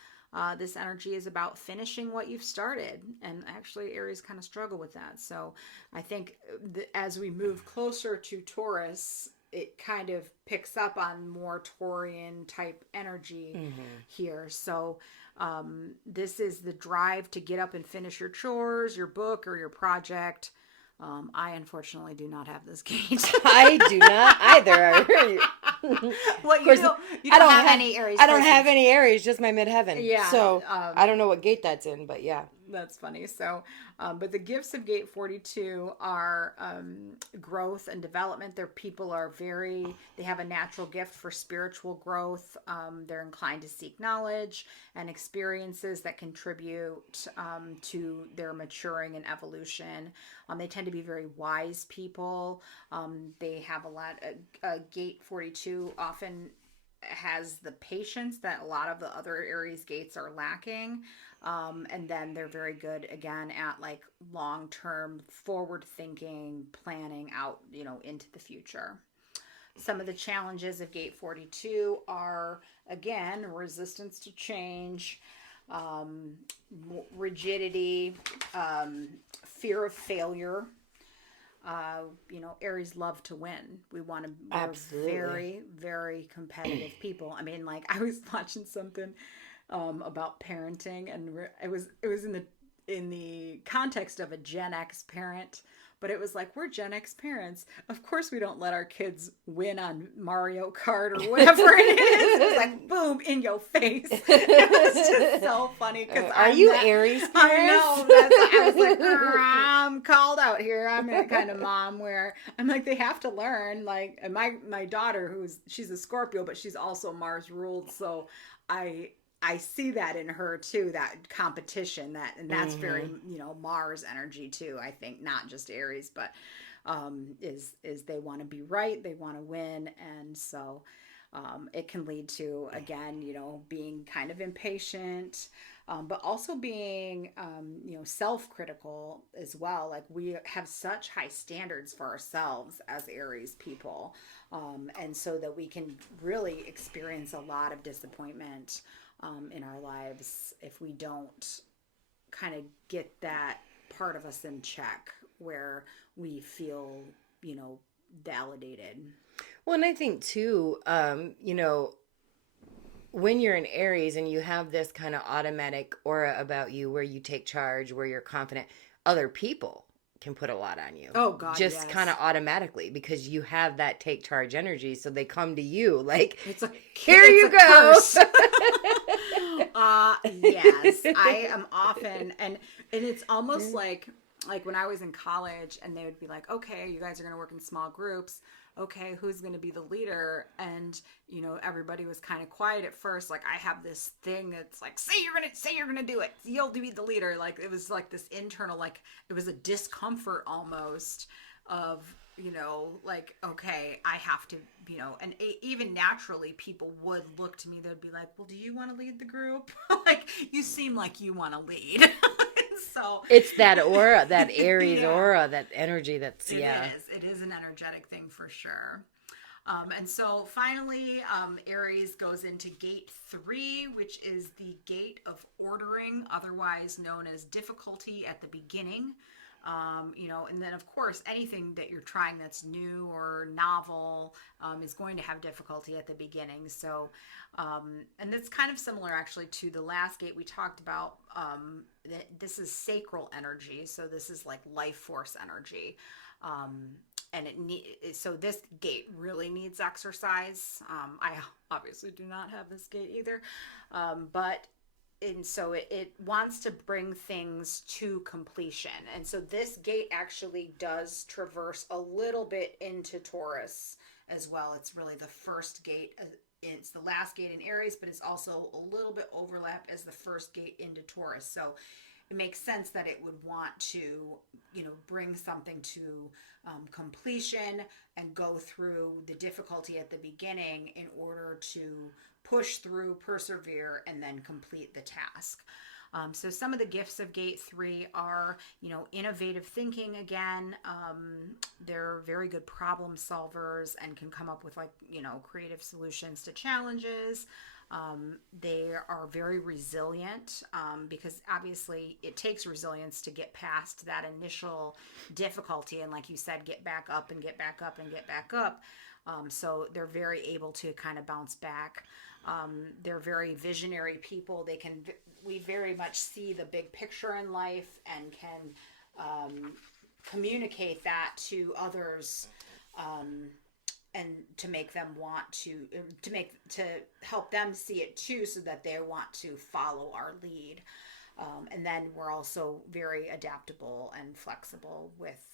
This energy is about finishing what you've started. And actually, Aries kind of struggle with that. So I think as we move closer to Taurus, it kind of picks up on more Taurian type energy here. So this is the drive to get up and finish your chores, your book, or your project. I unfortunately do not have this gate. I do not either. Well, you don't have any Aries. I don't have any Aries, just my midheaven. Yeah. So I don't know what gate that's in, but yeah. That's funny. So, but the gifts of gate 42 are growth and development. They have a natural gift for spiritual growth. They're inclined to seek knowledge and experiences that contribute to their maturing and evolution. They tend to be very wise people. They have a lot. Gate 42 often has the patience that a lot of the other Aries gates are lacking. And then they're very good again at like long-term forward thinking, planning out, into the future. Some of the challenges of gate 42 are, again, resistance to change, rigidity, fear of failure. Aries love to win. We're very, very competitive people. I mean, like I was watching something about parenting, and it was in the context of a Gen X parent, but it was like, we're Gen X parents. Of course we don't let our kids win on Mario Kart or whatever it is. It was like, boom, in your face. It was just so funny. Are you Aries parents? I know. I was like, I'm called out here. I'm that kind of mom where I'm like, they have to learn. Like, and my daughter, she's a Scorpio, but she's also Mars ruled. So I see that in her too, that competition, and that's very, Mars energy too, I think, not just Aries, but is they want to be right, they want to win. And so it can lead to, again, being kind of impatient, but also being, self-critical as well. Like we have such high standards for ourselves as Aries people. And so that we can really experience a lot of disappointment in our lives if we don't kind of get that part of us in check where we feel, validated. Well, and I think too, when you're in Aries and you have this kind of automatic aura about you where you take charge, where you're confident, other people can put a lot on you. Oh God, just yes. kind of automatically, because you have that take charge energy, so they come to you like, it's like, here you go. Yes, I am often, and it's almost like when I was in college, and they would be like, okay, you guys are going to work in small groups. Okay, who's going to be the leader? And everybody was kind of quiet at first. Like, I have this thing that's like, say you're gonna do it. You'll be the leader. Like, it was like this internal, like it was a discomfort almost of, like, okay, I have to, and even naturally people would look to me. They'd be like, well, do you want to lead the group? Like, you seem like you want to lead. So it's that aura, that Aries aura, that energy. It is an energetic thing for sure. And so finally, Aries goes into gate 3, which is the gate of ordering, otherwise known as difficulty at the beginning. And then of course, anything that you're trying that's new or novel is going to have difficulty at the beginning. So, and that's kind of similar actually to the last gate we talked about. This is sacral energy. So this is like life force energy. And so this gate really needs exercise. I obviously do not have this gate either, and so it wants to bring things to completion. And so this gate actually does traverse a little bit into Taurus as well. It's really the first gate. It's the last gate in Aries, but it's also a little bit overlap as the first gate into Taurus. So it makes sense that it would want to, bring something to completion and go through the difficulty at the beginning in order to push through, persevere, and then complete the task. So some of the gifts of Gate 3 are, innovative thinking again. They're very good problem solvers and can come up with creative solutions to challenges. They are very resilient because obviously it takes resilience to get past that initial difficulty. And like you said, get back up and get back up and get back up. So they're very able to kind of bounce back. They're very visionary people. We very much see the big picture in life and can communicate that to others, and to make them want to help them see it too, so that they want to follow our lead. And then we're also very adaptable and flexible with,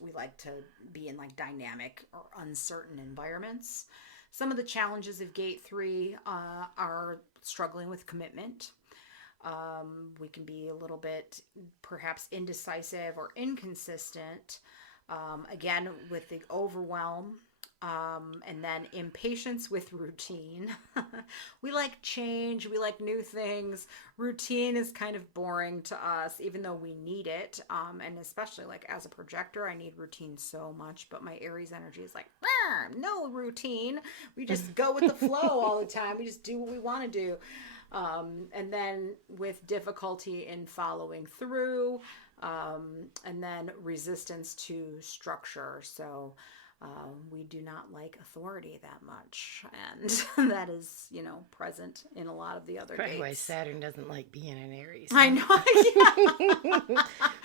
we like to be in dynamic or uncertain environments. Some of the challenges of Gate 3 are struggling with commitment. We can be a little bit perhaps indecisive or inconsistent. Again, with the overwhelm. And then impatience with routine. We like change. We like new things. Routine is kind of boring to us, even though we need it. And especially as a projector, I need routine so much. But my Aries energy is no routine. We just go with the flow all the time. We just do what we want to do. And then with difficulty in following through, and then resistance to structure. So we do not like authority that much, and that is, present in a lot of the other Probably dates. why Saturn doesn't like being in Aries. I know, yeah.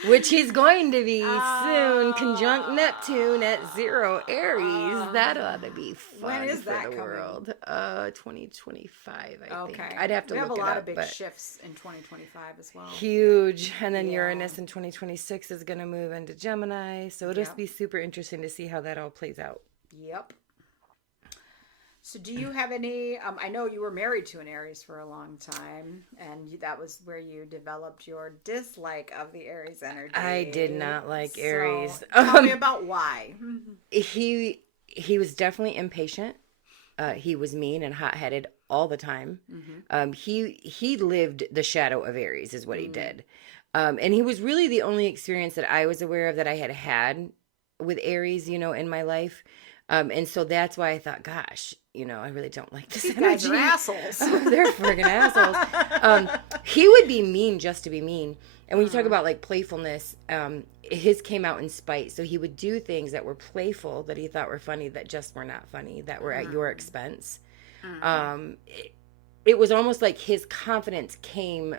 Which he's going to be soon, conjunct Neptune at 0 Aries. That ought to be fun. When is for that the coming? World. 2025, I think. Okay. I'd have to look it up. We have a lot of big shifts in 2025 as well. Huge. And then Uranus in 2026 is going to move into Gemini. So it'll just be super interesting to see how that all plays out. Yep. So do you have any, I know you were married to an Aries for a long time, and that was where you developed your dislike of the Aries energy. I did not like Aries. Tell me about why. He was definitely impatient. He was mean and hot-headed all the time. Mm-hmm. He lived the shadow of Aries is what he did. And he was really the only experience that I was aware of that I had with Aries, in my life. And so that's why I thought, gosh, I really don't like this energy. These guys are assholes. They're friggin' assholes. He would be mean just to be mean. And when you talk about playfulness, his came out in spite. So he would do things that were playful that he thought were funny that just were not funny, that were at your expense. It was almost like his confidence came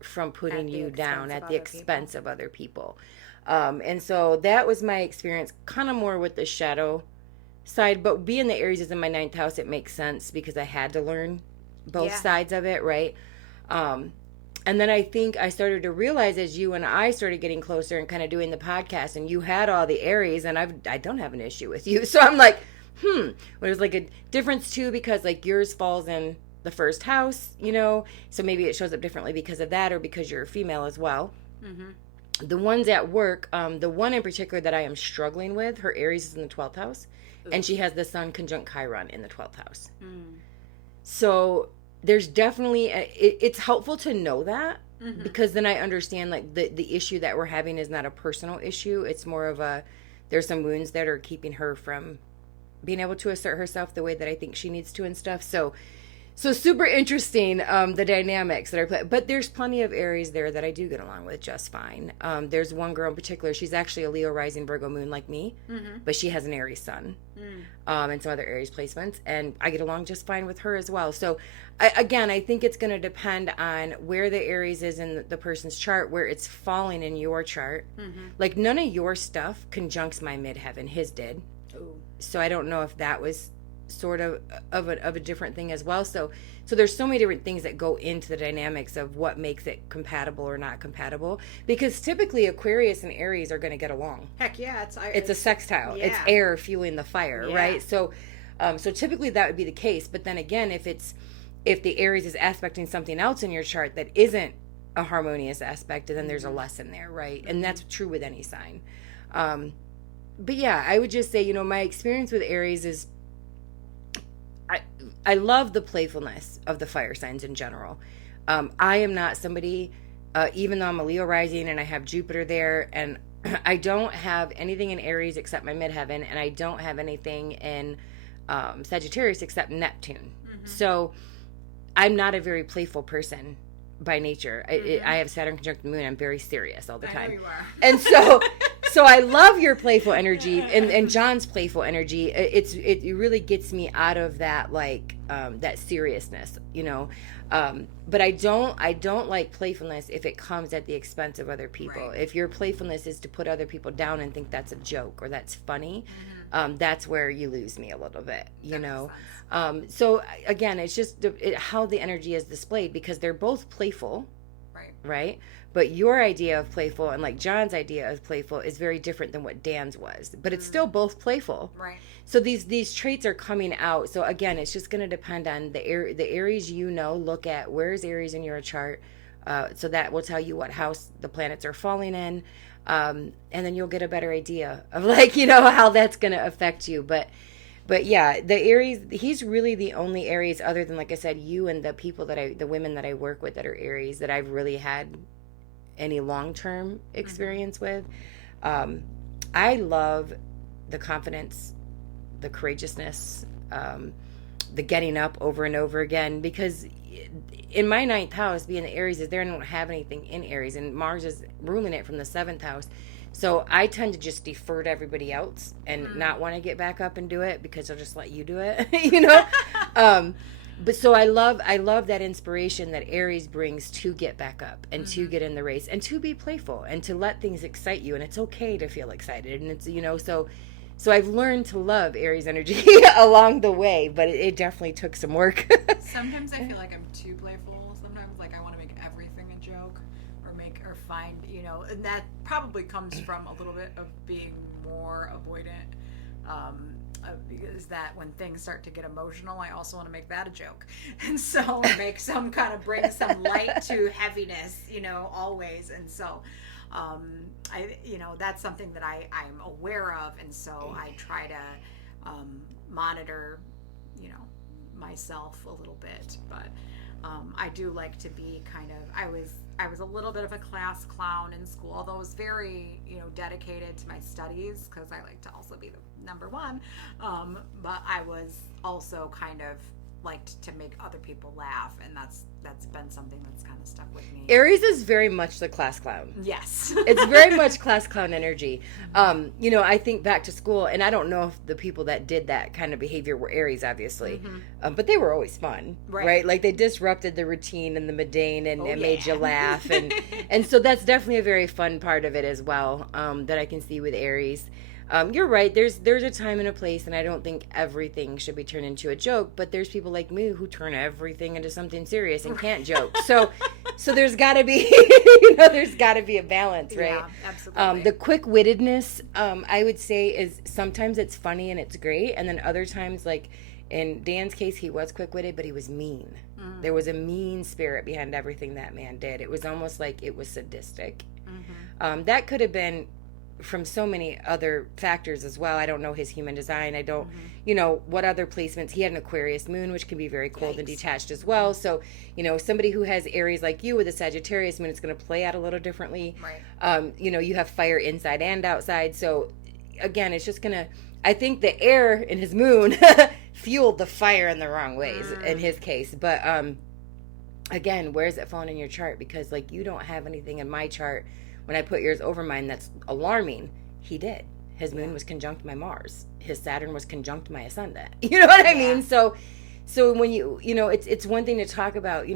from putting you down at the expense of other people. And so that was my experience, kind of more with the shadow side. But being the Aries is in my 9th house, it makes sense because I had to learn both sides of it, right? And then I think I started to realize as you and I started getting closer and kind of doing the podcast, and you had all the Aries, and I don't have an issue with you. So I'm like, well, there's a difference too, because yours falls in the 1st house, so maybe it shows up differently because of that, or because you're a female as well. Mm-hmm. The ones at work, the one in particular that I am struggling with, her Aries is in the 12th house. Ooh. And she has the Sun conjunct Chiron in the 12th house. So there's definitely, it's helpful to know that, because then I understand the issue that we're having is not a personal issue. It's more of there's some wounds that are keeping her from being able to assert herself the way that I think she needs to and stuff. So So super interesting, the dynamics that are played. But there's plenty of Aries there that I do get along with just fine. There's one girl in particular. She's actually a Leo rising Virgo moon like me, but she has an Aries sun, and some other Aries placements, and I get along just fine with her as well. So I think it's going to depend on where the Aries is in the person's chart, where it's falling in your chart. Like none of your stuff conjuncts my midheaven. His did. Ooh. So I don't know if that was sort of a different thing as well. So there's so many different things that go into the dynamics of what makes it compatible or not compatible, because typically Aquarius and Aries are going to get along. Heck yeah, it's a sextile. Yeah. It's air fueling the fire, right? So typically that would be the case. But then again, if the Aries is aspecting something else in your chart that isn't a harmonious aspect, then there's a lesson there, right? And that's true with any sign. But yeah, I would just say, my experience with Aries is I love the playfulness of the fire signs in general. I am not somebody, even though I'm a Leo rising and I have Jupiter there, and I don't have anything in Aries except my midheaven, and I don't have anything in Sagittarius except Neptune. So I'm not a very playful person by nature. I have Saturn conjunct the moon. I'm very serious all the time. I know you are. And so I love your playful energy and John's playful energy. It really gets me out of that that seriousness, But I don't like playfulness if it comes at the expense of other people. Right. If your playfulness is to put other people down and think that's a joke or that's funny, that's where you lose me a little bit, So again, it's just how the energy is displayed, because they're both playful, right? But your idea of playful and like John's idea of playful is very different than what Dan's was. But it's still both playful. Right. So these traits are coming out. So again, it's just going to depend on the Aries, look at where's Aries in your chart. So that will tell you what house the planets are falling in. And then you'll get a better idea of how that's going to affect you. But yeah, the Aries, he's really the only Aries other than, like I said, you and the people the women that I work with that are Aries that I've really had any long-term experience with. I love the confidence, the courageousness, the getting up over and over again, because in my 9th house, being the Aries is there, and I don't have anything in Aries, and Mars is ruling it from the 7th house. So I tend to just defer to everybody else and not want to get back up and do it, because I'll just let you do it, But so I love that inspiration that Aries brings to get back up and to get in the race and to be playful and to let things excite you, and it's okay to feel excited, and it's so I've learned to love Aries energy along the way, but it definitely took some work. Sometimes I feel like I'm too playful. Sometimes I want to make everything a joke or find, and that probably comes from a little bit of being more avoidant. Because that when things start to get emotional, I also want to make that a joke, and so make bring some light to heaviness, always. And so, that's something that I'm aware of, and so I try to monitor, myself a little bit. But I do like to be I was a little bit of a class clown in school, although I was very, dedicated to my studies, because I like to also be the number one. But I was also liked to make other people laugh, and that's been something that's kind of stuck with me. Aries is very much the class clown. Yes. It's very much class clown energy. I think back to school, and I don't know if the people that did that kind of behavior were Aries, obviously, but they were always fun, right? Like they disrupted the routine and the mundane and made you laugh, and so that's definitely a very fun part of it as well, that I can see with Aries. You're right. There's a time and a place, and I don't think everything should be turned into a joke. But there's people like me who turn everything into something serious and can't joke. So there's got to be, there's got to be a balance, right? Yeah, absolutely. The quick-wittedness, I would say, is sometimes it's funny and it's great, and then other times, like in Dan's case, he was quick-witted, but he was mean. There was a mean spirit behind everything that man did. It was almost like it was sadistic. That could have been from so many other factors as well. I don't know his human design. I don't, what other placements. He had an Aquarius moon, which can be very cold and detached as well. So, somebody who has Aries like you with a Sagittarius moon, it's going to play out a little differently. Right. You have fire inside and outside. So, again, it's just going to, I think the air in his moon fueled the fire in the wrong ways in his case. But again, where is it falling in your chart? Because like you don't have anything in my chart when I put yours over mine that's alarming. He did. His moon was conjunct my Mars. His Saturn was conjunct my ascendant. You know what I mean? So when it's one thing to talk about,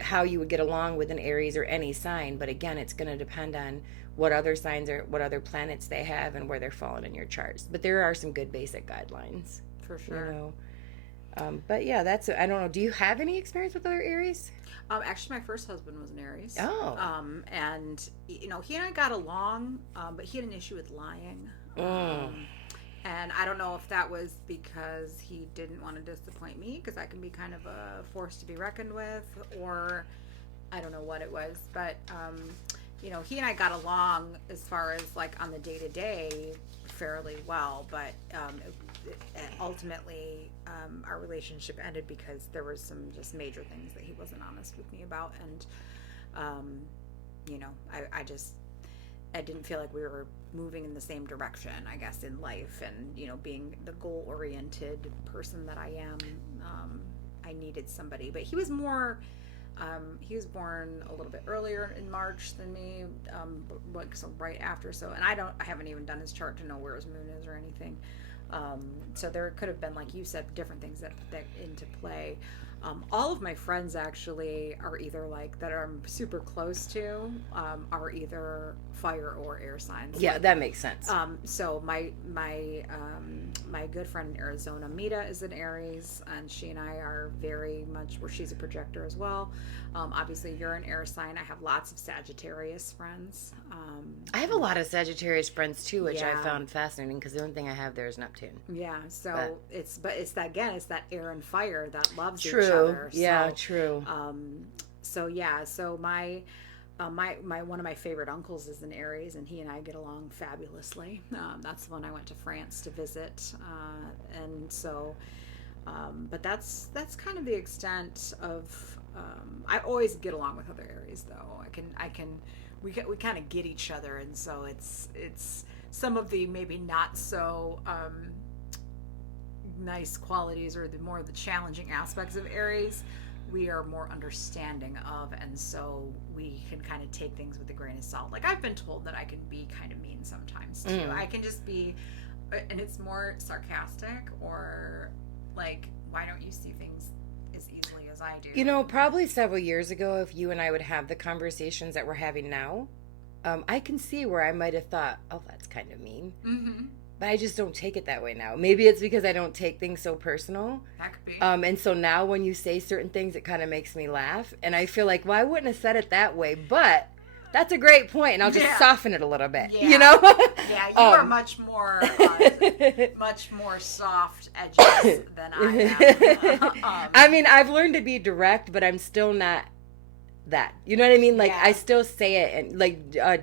how you would get along with an Aries or any sign, but again, it's going to depend on what other signs or what other planets they have and where they're falling in your charts. But there are some good basic guidelines. For sure. But yeah, I don't know. Do you have any experience with other Aries? Actually, my first husband was an Aries. Oh. And, he and I got along, but he had an issue with lying. And I don't know if that was because he didn't want to disappoint me, because I can be kind of a force to be reckoned with, or I don't know what it was. But, he and I got along as far as like on the day-to-day fairly well, but ultimately our relationship ended because there was some just major things that he wasn't honest with me about, and I didn't feel like we were moving in the same direction, I guess, in life, and being the goal-oriented person that I am, I needed somebody. But he was more he was born a little bit earlier in March than me, so right after. So, and I haven't even done his chart to know where his moon is or anything. So there could have been, like you said, different things that into play. All of my friends actually are either like that I'm super close to, are either fire or air signs. Yeah, that makes sense. So my good friend in Arizona, Mita, is an Aries, and she and I are very much where she's a projector as well. Obviously, you're an air sign. I have lots of Sagittarius friends. I have a lot of Sagittarius friends too, which I found fascinating because the only thing I have there is Neptune. Yeah, so it's that air and fire that loves each other. Yeah, so, true. So my one of my favorite uncles is an Aries, and he and I get along fabulously. That's the one I went to France to visit, and so, but that's kind of the extent of. I always get along with other Aries, though. We kind of get each other, and so it's some of the maybe not so nice qualities or the challenging aspects of Aries we are more understanding of, and so we can kind of take things with a grain of salt. Like, I've been told that I can be kind of mean sometimes too. I can just be, and it's more sarcastic, or like, why don't you see things as easily as I do? Probably several years ago, if you and I would have the conversations that we're having now, I can see where I might have thought, oh, that's kind of mean. Mm-hmm. But I just don't take it that way now. Maybe it's because I don't take things so personal. That could be. And so now when you say certain things, it kind of makes me laugh. And I feel like, well, I wouldn't have said it that way, but that's a great point, and I'll just soften it a little bit, Yeah, you are much more soft edges than I am. I mean, I've learned to be direct, but I'm still not that. You know what I mean? Like, I still say it, and like,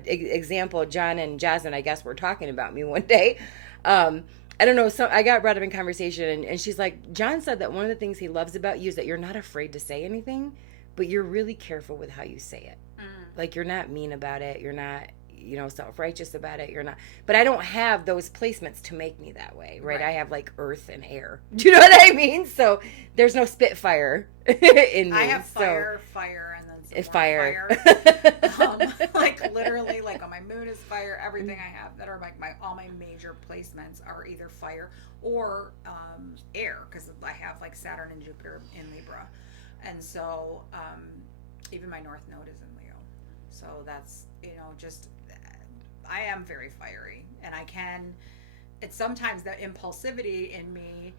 example, John and Jasmine, I guess, were talking about me one day. I don't know, so I got brought up in conversation, and she's like, John said that one of the things he loves about you is that you're not afraid to say anything, but you're really careful with how you say it. Like, you're not mean about it, you're not, self-righteous about it, you're not, but I don't have those placements to make me that way, right? I have like earth and air. Do you know what I mean? So there's no spitfire in me. I have fire, and then some fire. Like, literally, like, on my moon is fire. Everything I have that are like all my major placements are either fire or air, because I have like Saturn and Jupiter in Libra, and so even my North Node is in Leo. So that's, just, I am very fiery, and it's sometimes the impulsivity in me.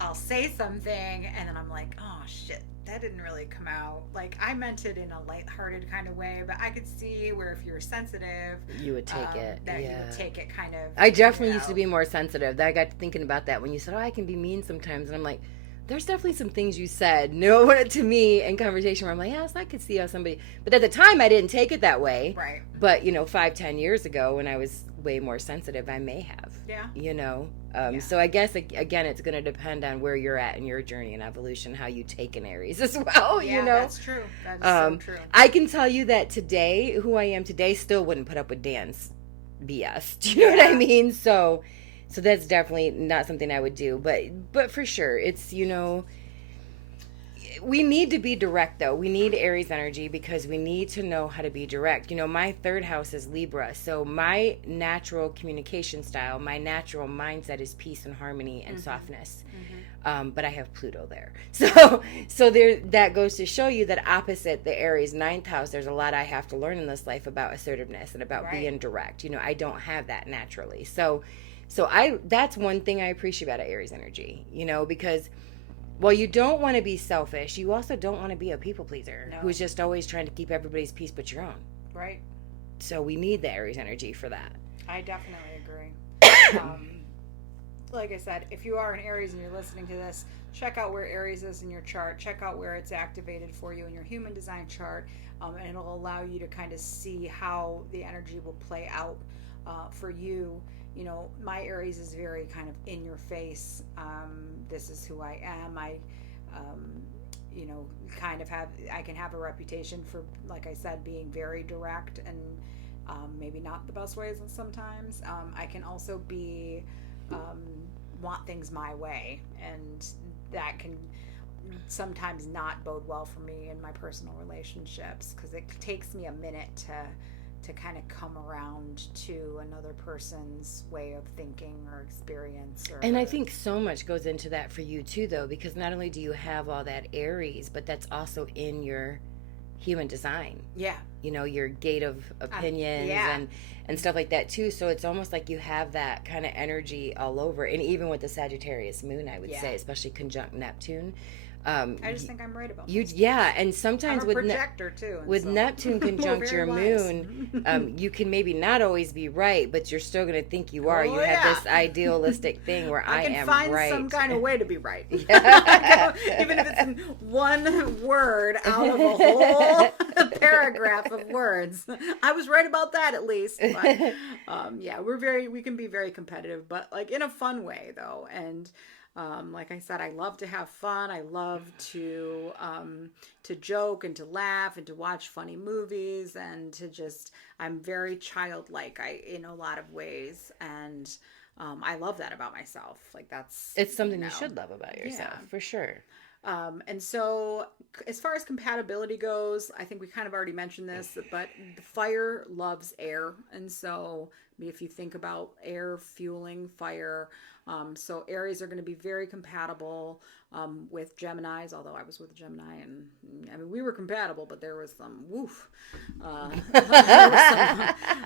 I'll say something, and then I'm like, oh shit, that didn't really come out. Like, I meant it in a lighthearted kind of way, but I could see where if you're sensitive, you would take it. That you would take it kind of. I definitely used to be more sensitive. I got thinking about that when you said, oh, I can be mean sometimes, and I'm like, there's definitely some things you said to me in conversation where I'm like, yes, I could see how somebody, but at the time I didn't take it that way. Right. But 5-10 years ago, when I was way more sensitive, I may have. Yeah. So I guess, again, it's going to depend on where you're at in your journey and evolution, how you take an Aries as well. Yeah, that's true. That is so true. I can tell you that today, who I am today, still wouldn't put up with Dan's BS. Do you know what I mean? So So that's definitely not something I would do. But for sure, it's, we need to be direct, though. We need Aries energy because we need to know how to be direct. My third house is Libra. So my natural communication style, my natural mindset is peace and harmony and softness. But I have Pluto there. So there, that goes to show you that opposite the Aries ninth house, there's a lot I have to learn in this life about assertiveness and about being direct. I don't have that naturally. So that's one thing I appreciate about Aries energy, because while you don't want to be selfish, you also don't want to be a people pleaser who's just always trying to keep everybody's peace but your own. Right. So we need the Aries energy for that. I definitely agree. Like I said, if you are an Aries and you're listening to this, check out where Aries is in your chart. Check out where it's activated for you in your human design chart, and it'll allow you to kind of see how the energy will play out for you. My Aries is very kind of in your face. This is who I am. I can have a reputation for, like I said, being very direct and maybe not the best ways sometimes. I can also be want things my way, and that can sometimes not bode well for me in my personal relationships, because it takes me a minute to kind of come around to another person's way of thinking or experience. And I think so much goes into that for you too, though, because not only do you have all that Aries, but that's also in your human design. Yeah. Your gate of opinions and stuff like that too. So it's almost like you have that kind of energy all over. And even with the Sagittarius moon, I would say, especially conjunct Neptune. I just think I'm right about you. Yeah, and sometimes I'm a projector too. With Neptune conjunct your moon, you can maybe not always be right, but you're still going to think you are. You have this idealistic thing where I am right. I can find some kind of way to be right. Even if it's in one word out of a whole paragraph of words. I was right about that at least. But we can be very competitive, but like in a fun way though. And like I said, I love to have fun. I love to joke and to laugh and to watch funny movies and I'm very childlike in a lot of ways. And I love that about myself. Like it's something you should love about yourself, for sure. And so as far as compatibility goes, I think we kind of already mentioned this, but fire loves air. And so if you think about air fueling fire, so Aries are going to be very compatible with Geminis, although I was with Gemini and I mean, we were compatible, but there was some there was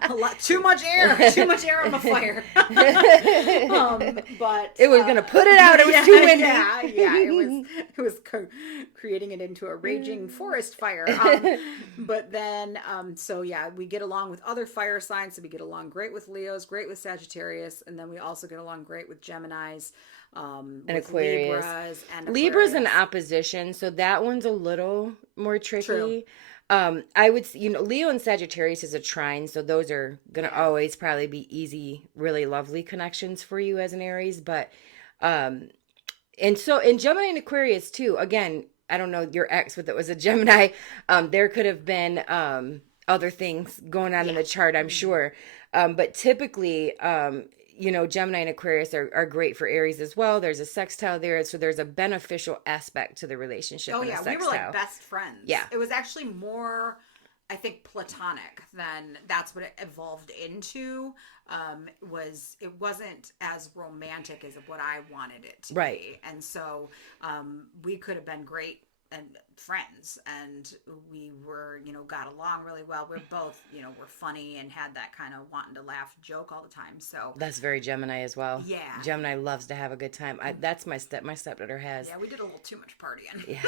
a lot, too much air on the fire. But it was going to put it out. It was too windy. It was creating it into a raging forest fire. But then, we get along with other fire signs. So we get along great with Leos, great with Sagittarius, and then we also get along great with Geminis. And Aquarius. Libra's in opposition, so that one's a little more tricky. True. I would, Leo and Sagittarius is a trine, so those are going to always probably be easy, really lovely connections for you as an Aries. But, and so in Gemini and Aquarius too, again, I don't know your ex, but that was a Gemini. There could have been other things going on in the chart, I'm sure. But typically, Gemini and Aquarius are great for Aries as well. There's a sextile there, so there's a beneficial aspect to the relationship. Oh, yeah, we were like best friends. Yeah. It was actually more, I think, platonic than that's what it evolved into. It wasn't as romantic as what I wanted it to be. And so we could have been great and friends, and we were, got along really well. We're both, we're funny and had that kind of wanting to laugh, joke all the time. So that's very Gemini as well. Yeah, Gemini loves to have a good time. That's my stepdaughter has. Yeah, we did a little too much partying. Yeah.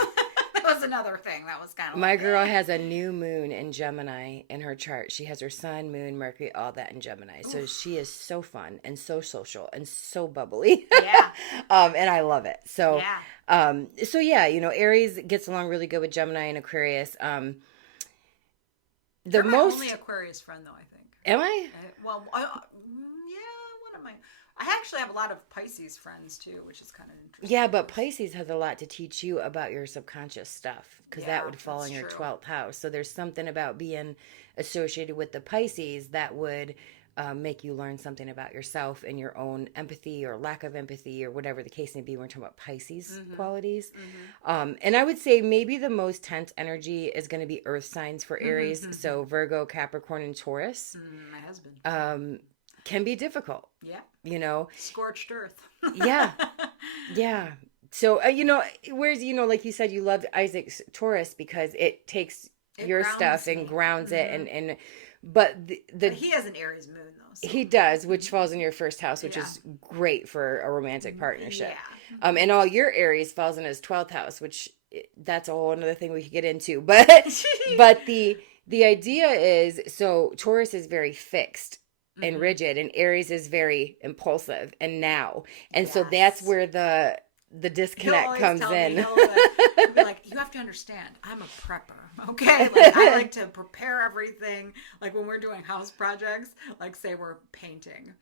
That was another thing that was kind of my girl has a new moon in Gemini in her chart. She has her sun, moon, Mercury, all that in Gemini. So she is so fun and so social and so bubbly. Yeah. And I love it. So Aries gets along really good with Gemini and Aquarius. You're my only Aquarius friend, though, I think. Am I? What am I? I actually have a lot of Pisces friends too, which is kind of interesting. Yeah, but Pisces has a lot to teach you about your subconscious stuff, because that would fall in your 12th house. So there's something about being associated with the Pisces that would make you learn something about yourself and your own empathy or lack of empathy or whatever the case may be. We're talking about Pisces qualities. And I would say maybe the most tense energy is going to be earth signs for Aries. So Virgo, Capricorn, and Taurus. My husband. Can be difficult. Yeah. You know? Scorched earth. Yeah. Yeah. So, whereas, like you said, you loved Isaac's Taurus because it takes your stuff and grounds it. But but he has an Aries moon, though. So. He does, which falls in your first house, which is great for a romantic partnership. Yeah. And all your Aries falls in his 12th house, which that's a whole another thing we could get into. But the idea is, so Taurus is very fixed and rigid, and Aries is very impulsive and now. And so that's where the disconnect comes in. He'll be like, you have to understand, I'm a prepper, okay? Like, I like to prepare everything. Like, when we're doing house projects, like, say we're painting.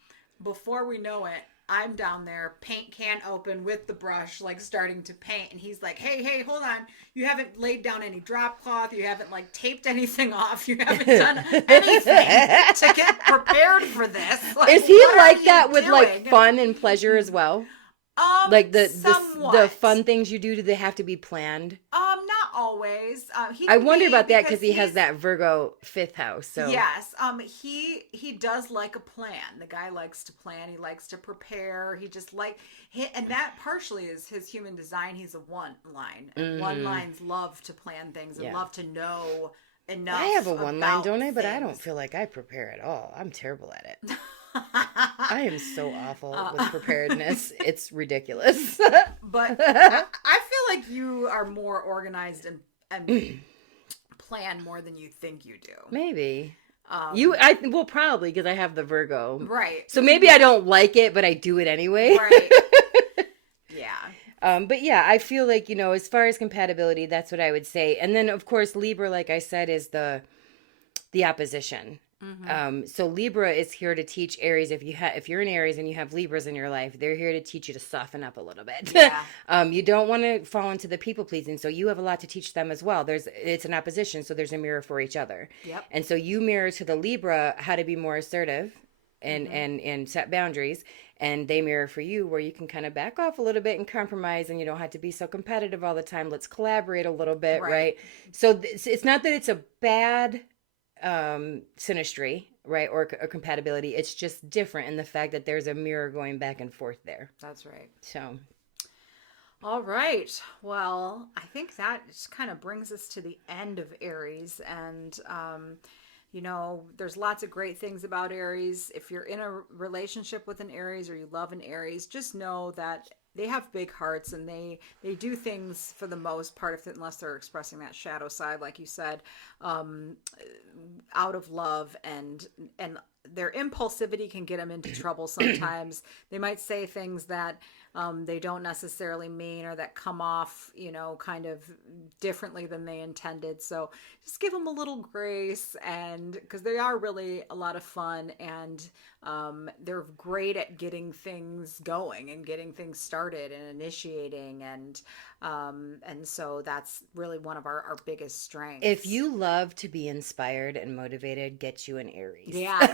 Before we know it, I'm down there, paint can open with the brush, like, starting to paint. And he's like, hey, hold on. You haven't laid down any drop cloth. You haven't, like, taped anything off. You haven't done anything to get prepared for this. Like, is he like that with, like, fun and pleasure as well? Like the fun things you do they have to be planned? Not always. I wonder about that because he has that Virgo 5th house. So yes, he does like a plan. The guy likes to plan. He likes to prepare. He just and that partially is his human design. He's a one line. And one lines love to plan things and love to know enough. I have a one line, don't I? Things. But I don't feel like I prepare at all. I'm terrible at it. I am so awful with preparedness. It's ridiculous. But I feel like you are more organized and plan more than you think you do. Maybe. Probably because I have the Virgo. Right. So maybe I don't like it, but I do it anyway. Right. Yeah. But yeah, I feel like, as far as compatibility, that's what I would say. And then, of course, Libra, like I said, is the opposition. So Libra is here to teach Aries. If you're an Aries and you have Libras in your life, they're here to teach you to soften up a little bit. Yeah. You don't want to fall into the people pleasing. So you have a lot to teach them as well. It's an opposition. So there's a mirror for each other. Yep. And so you mirror to the Libra how to be more assertive and set boundaries. And they mirror for you where you can kind of back off a little bit and compromise, and you don't have to be so competitive all the time. Let's collaborate a little bit. Right. So it's not that it's a bad synastry, right, or compatibility. It's just different in the fact that there's a mirror going back and forth there. That's right. So all right, well, I think that just kind of brings us to the end of Aries. And there's lots of great things about Aries. If you're in a relationship with an Aries or you love an Aries, just know that they have big hearts, and they do things for the most part, unless they're expressing that shadow side, like you said, out of love, and their impulsivity can get them into trouble sometimes. They might say things that they don't necessarily mean, or that come off, kind of differently than they intended. So just give them a little grace, and because they are really a lot of fun, and they're great at getting things going and getting things started and initiating, and so that's really one of our biggest strengths. If you love to be inspired and motivated, get you an Aries. Yeah.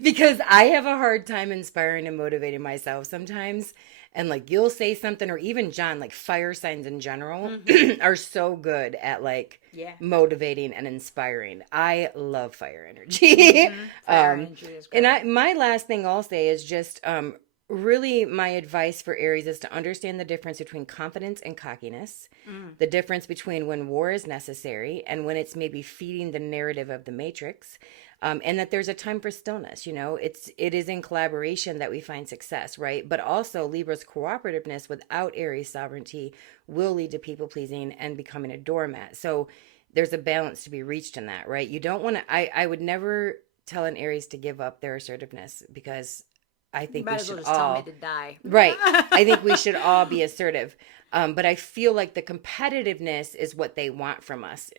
Because I have a hard time inspiring and motivating myself sometimes. And like you'll say something, or even John, like fire signs in general are so good at motivating and inspiring. I love fire energy. Fire energy is great. And my last thing I'll say is just really my advice for Aries is to understand the difference between confidence and cockiness, the difference between when war is necessary and when it's maybe feeding the narrative of the Matrix. And that there's a time for stillness. It is in collaboration that we find success, right? But also Libra's cooperativeness without Aries sovereignty will lead to people pleasing and becoming a doormat. So there's a balance to be reached in that, right? You don't want to. I would never tell an Aries to give up their assertiveness, because I think we should all tell me to die. Right. I think we should all be assertive. But I feel like the competitiveness is what they want from us.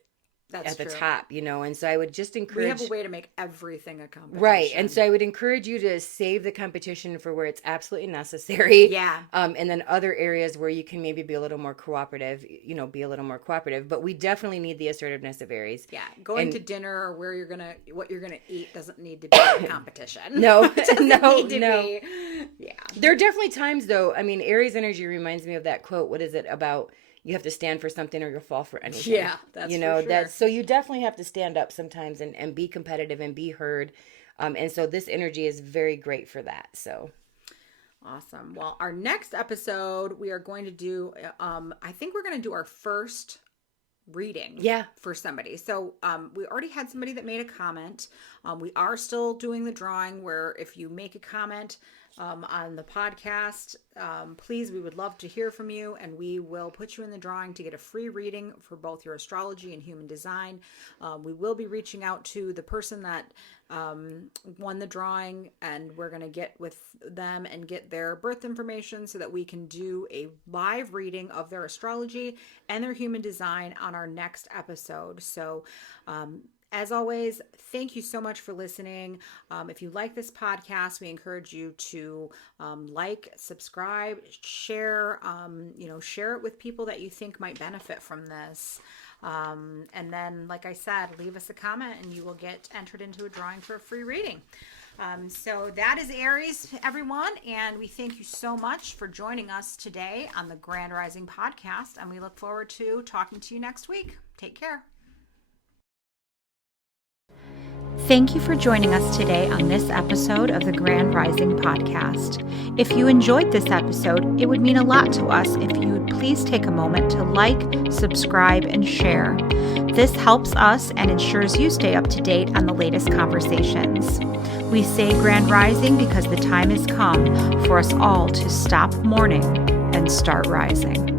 That's at the true. top, and so I would just encourage. We have a way to make everything a competition. Right. And so I would encourage you to save the competition for where it's absolutely necessary. Yeah. And then other areas where you can maybe be a little more cooperative, be a little more cooperative. But we definitely need the assertiveness of Aries. Yeah. Going to dinner or what you're going to eat doesn't need to be a competition. No, no. Yeah. There are definitely times, though. I mean, Aries energy reminds me of that quote. What is it about? You have to stand for something or you'll fall for anything. Yeah, that's for sure. So you definitely have to stand up sometimes and be competitive and be heard. And so this energy is very great for that. So awesome. Well, our next episode, we are going to do, I think we're going to do our first reading for somebody. So we already had somebody that made a comment. We are still doing the drawing where if you make a comment on the podcast, please, we would love to hear from you, and we will put you in the drawing to get a free reading for both your astrology and human design. We will be reaching out to the person that won the drawing, and we're going to get with them and get their birth information so that we can do a live reading of their astrology and their human design on our next episode. So as always, thank you so much for listening. If you like this podcast, we encourage you to like, subscribe, share, share it with people that you think might benefit from this. And then, like I said, leave us a comment and you will get entered into a drawing for a free reading. So that is Aries, everyone. And we thank you so much for joining us today on the Grand Rising podcast. And we look forward to talking to you next week. Take care. Thank you for joining us today on this episode of the Grand Rising podcast. If you enjoyed this episode, it would mean a lot to us if you would please take a moment to like, subscribe, and share. This helps us and ensures you stay up to date on the latest conversations. We say Grand Rising because the time has come for us all to stop mourning and start rising.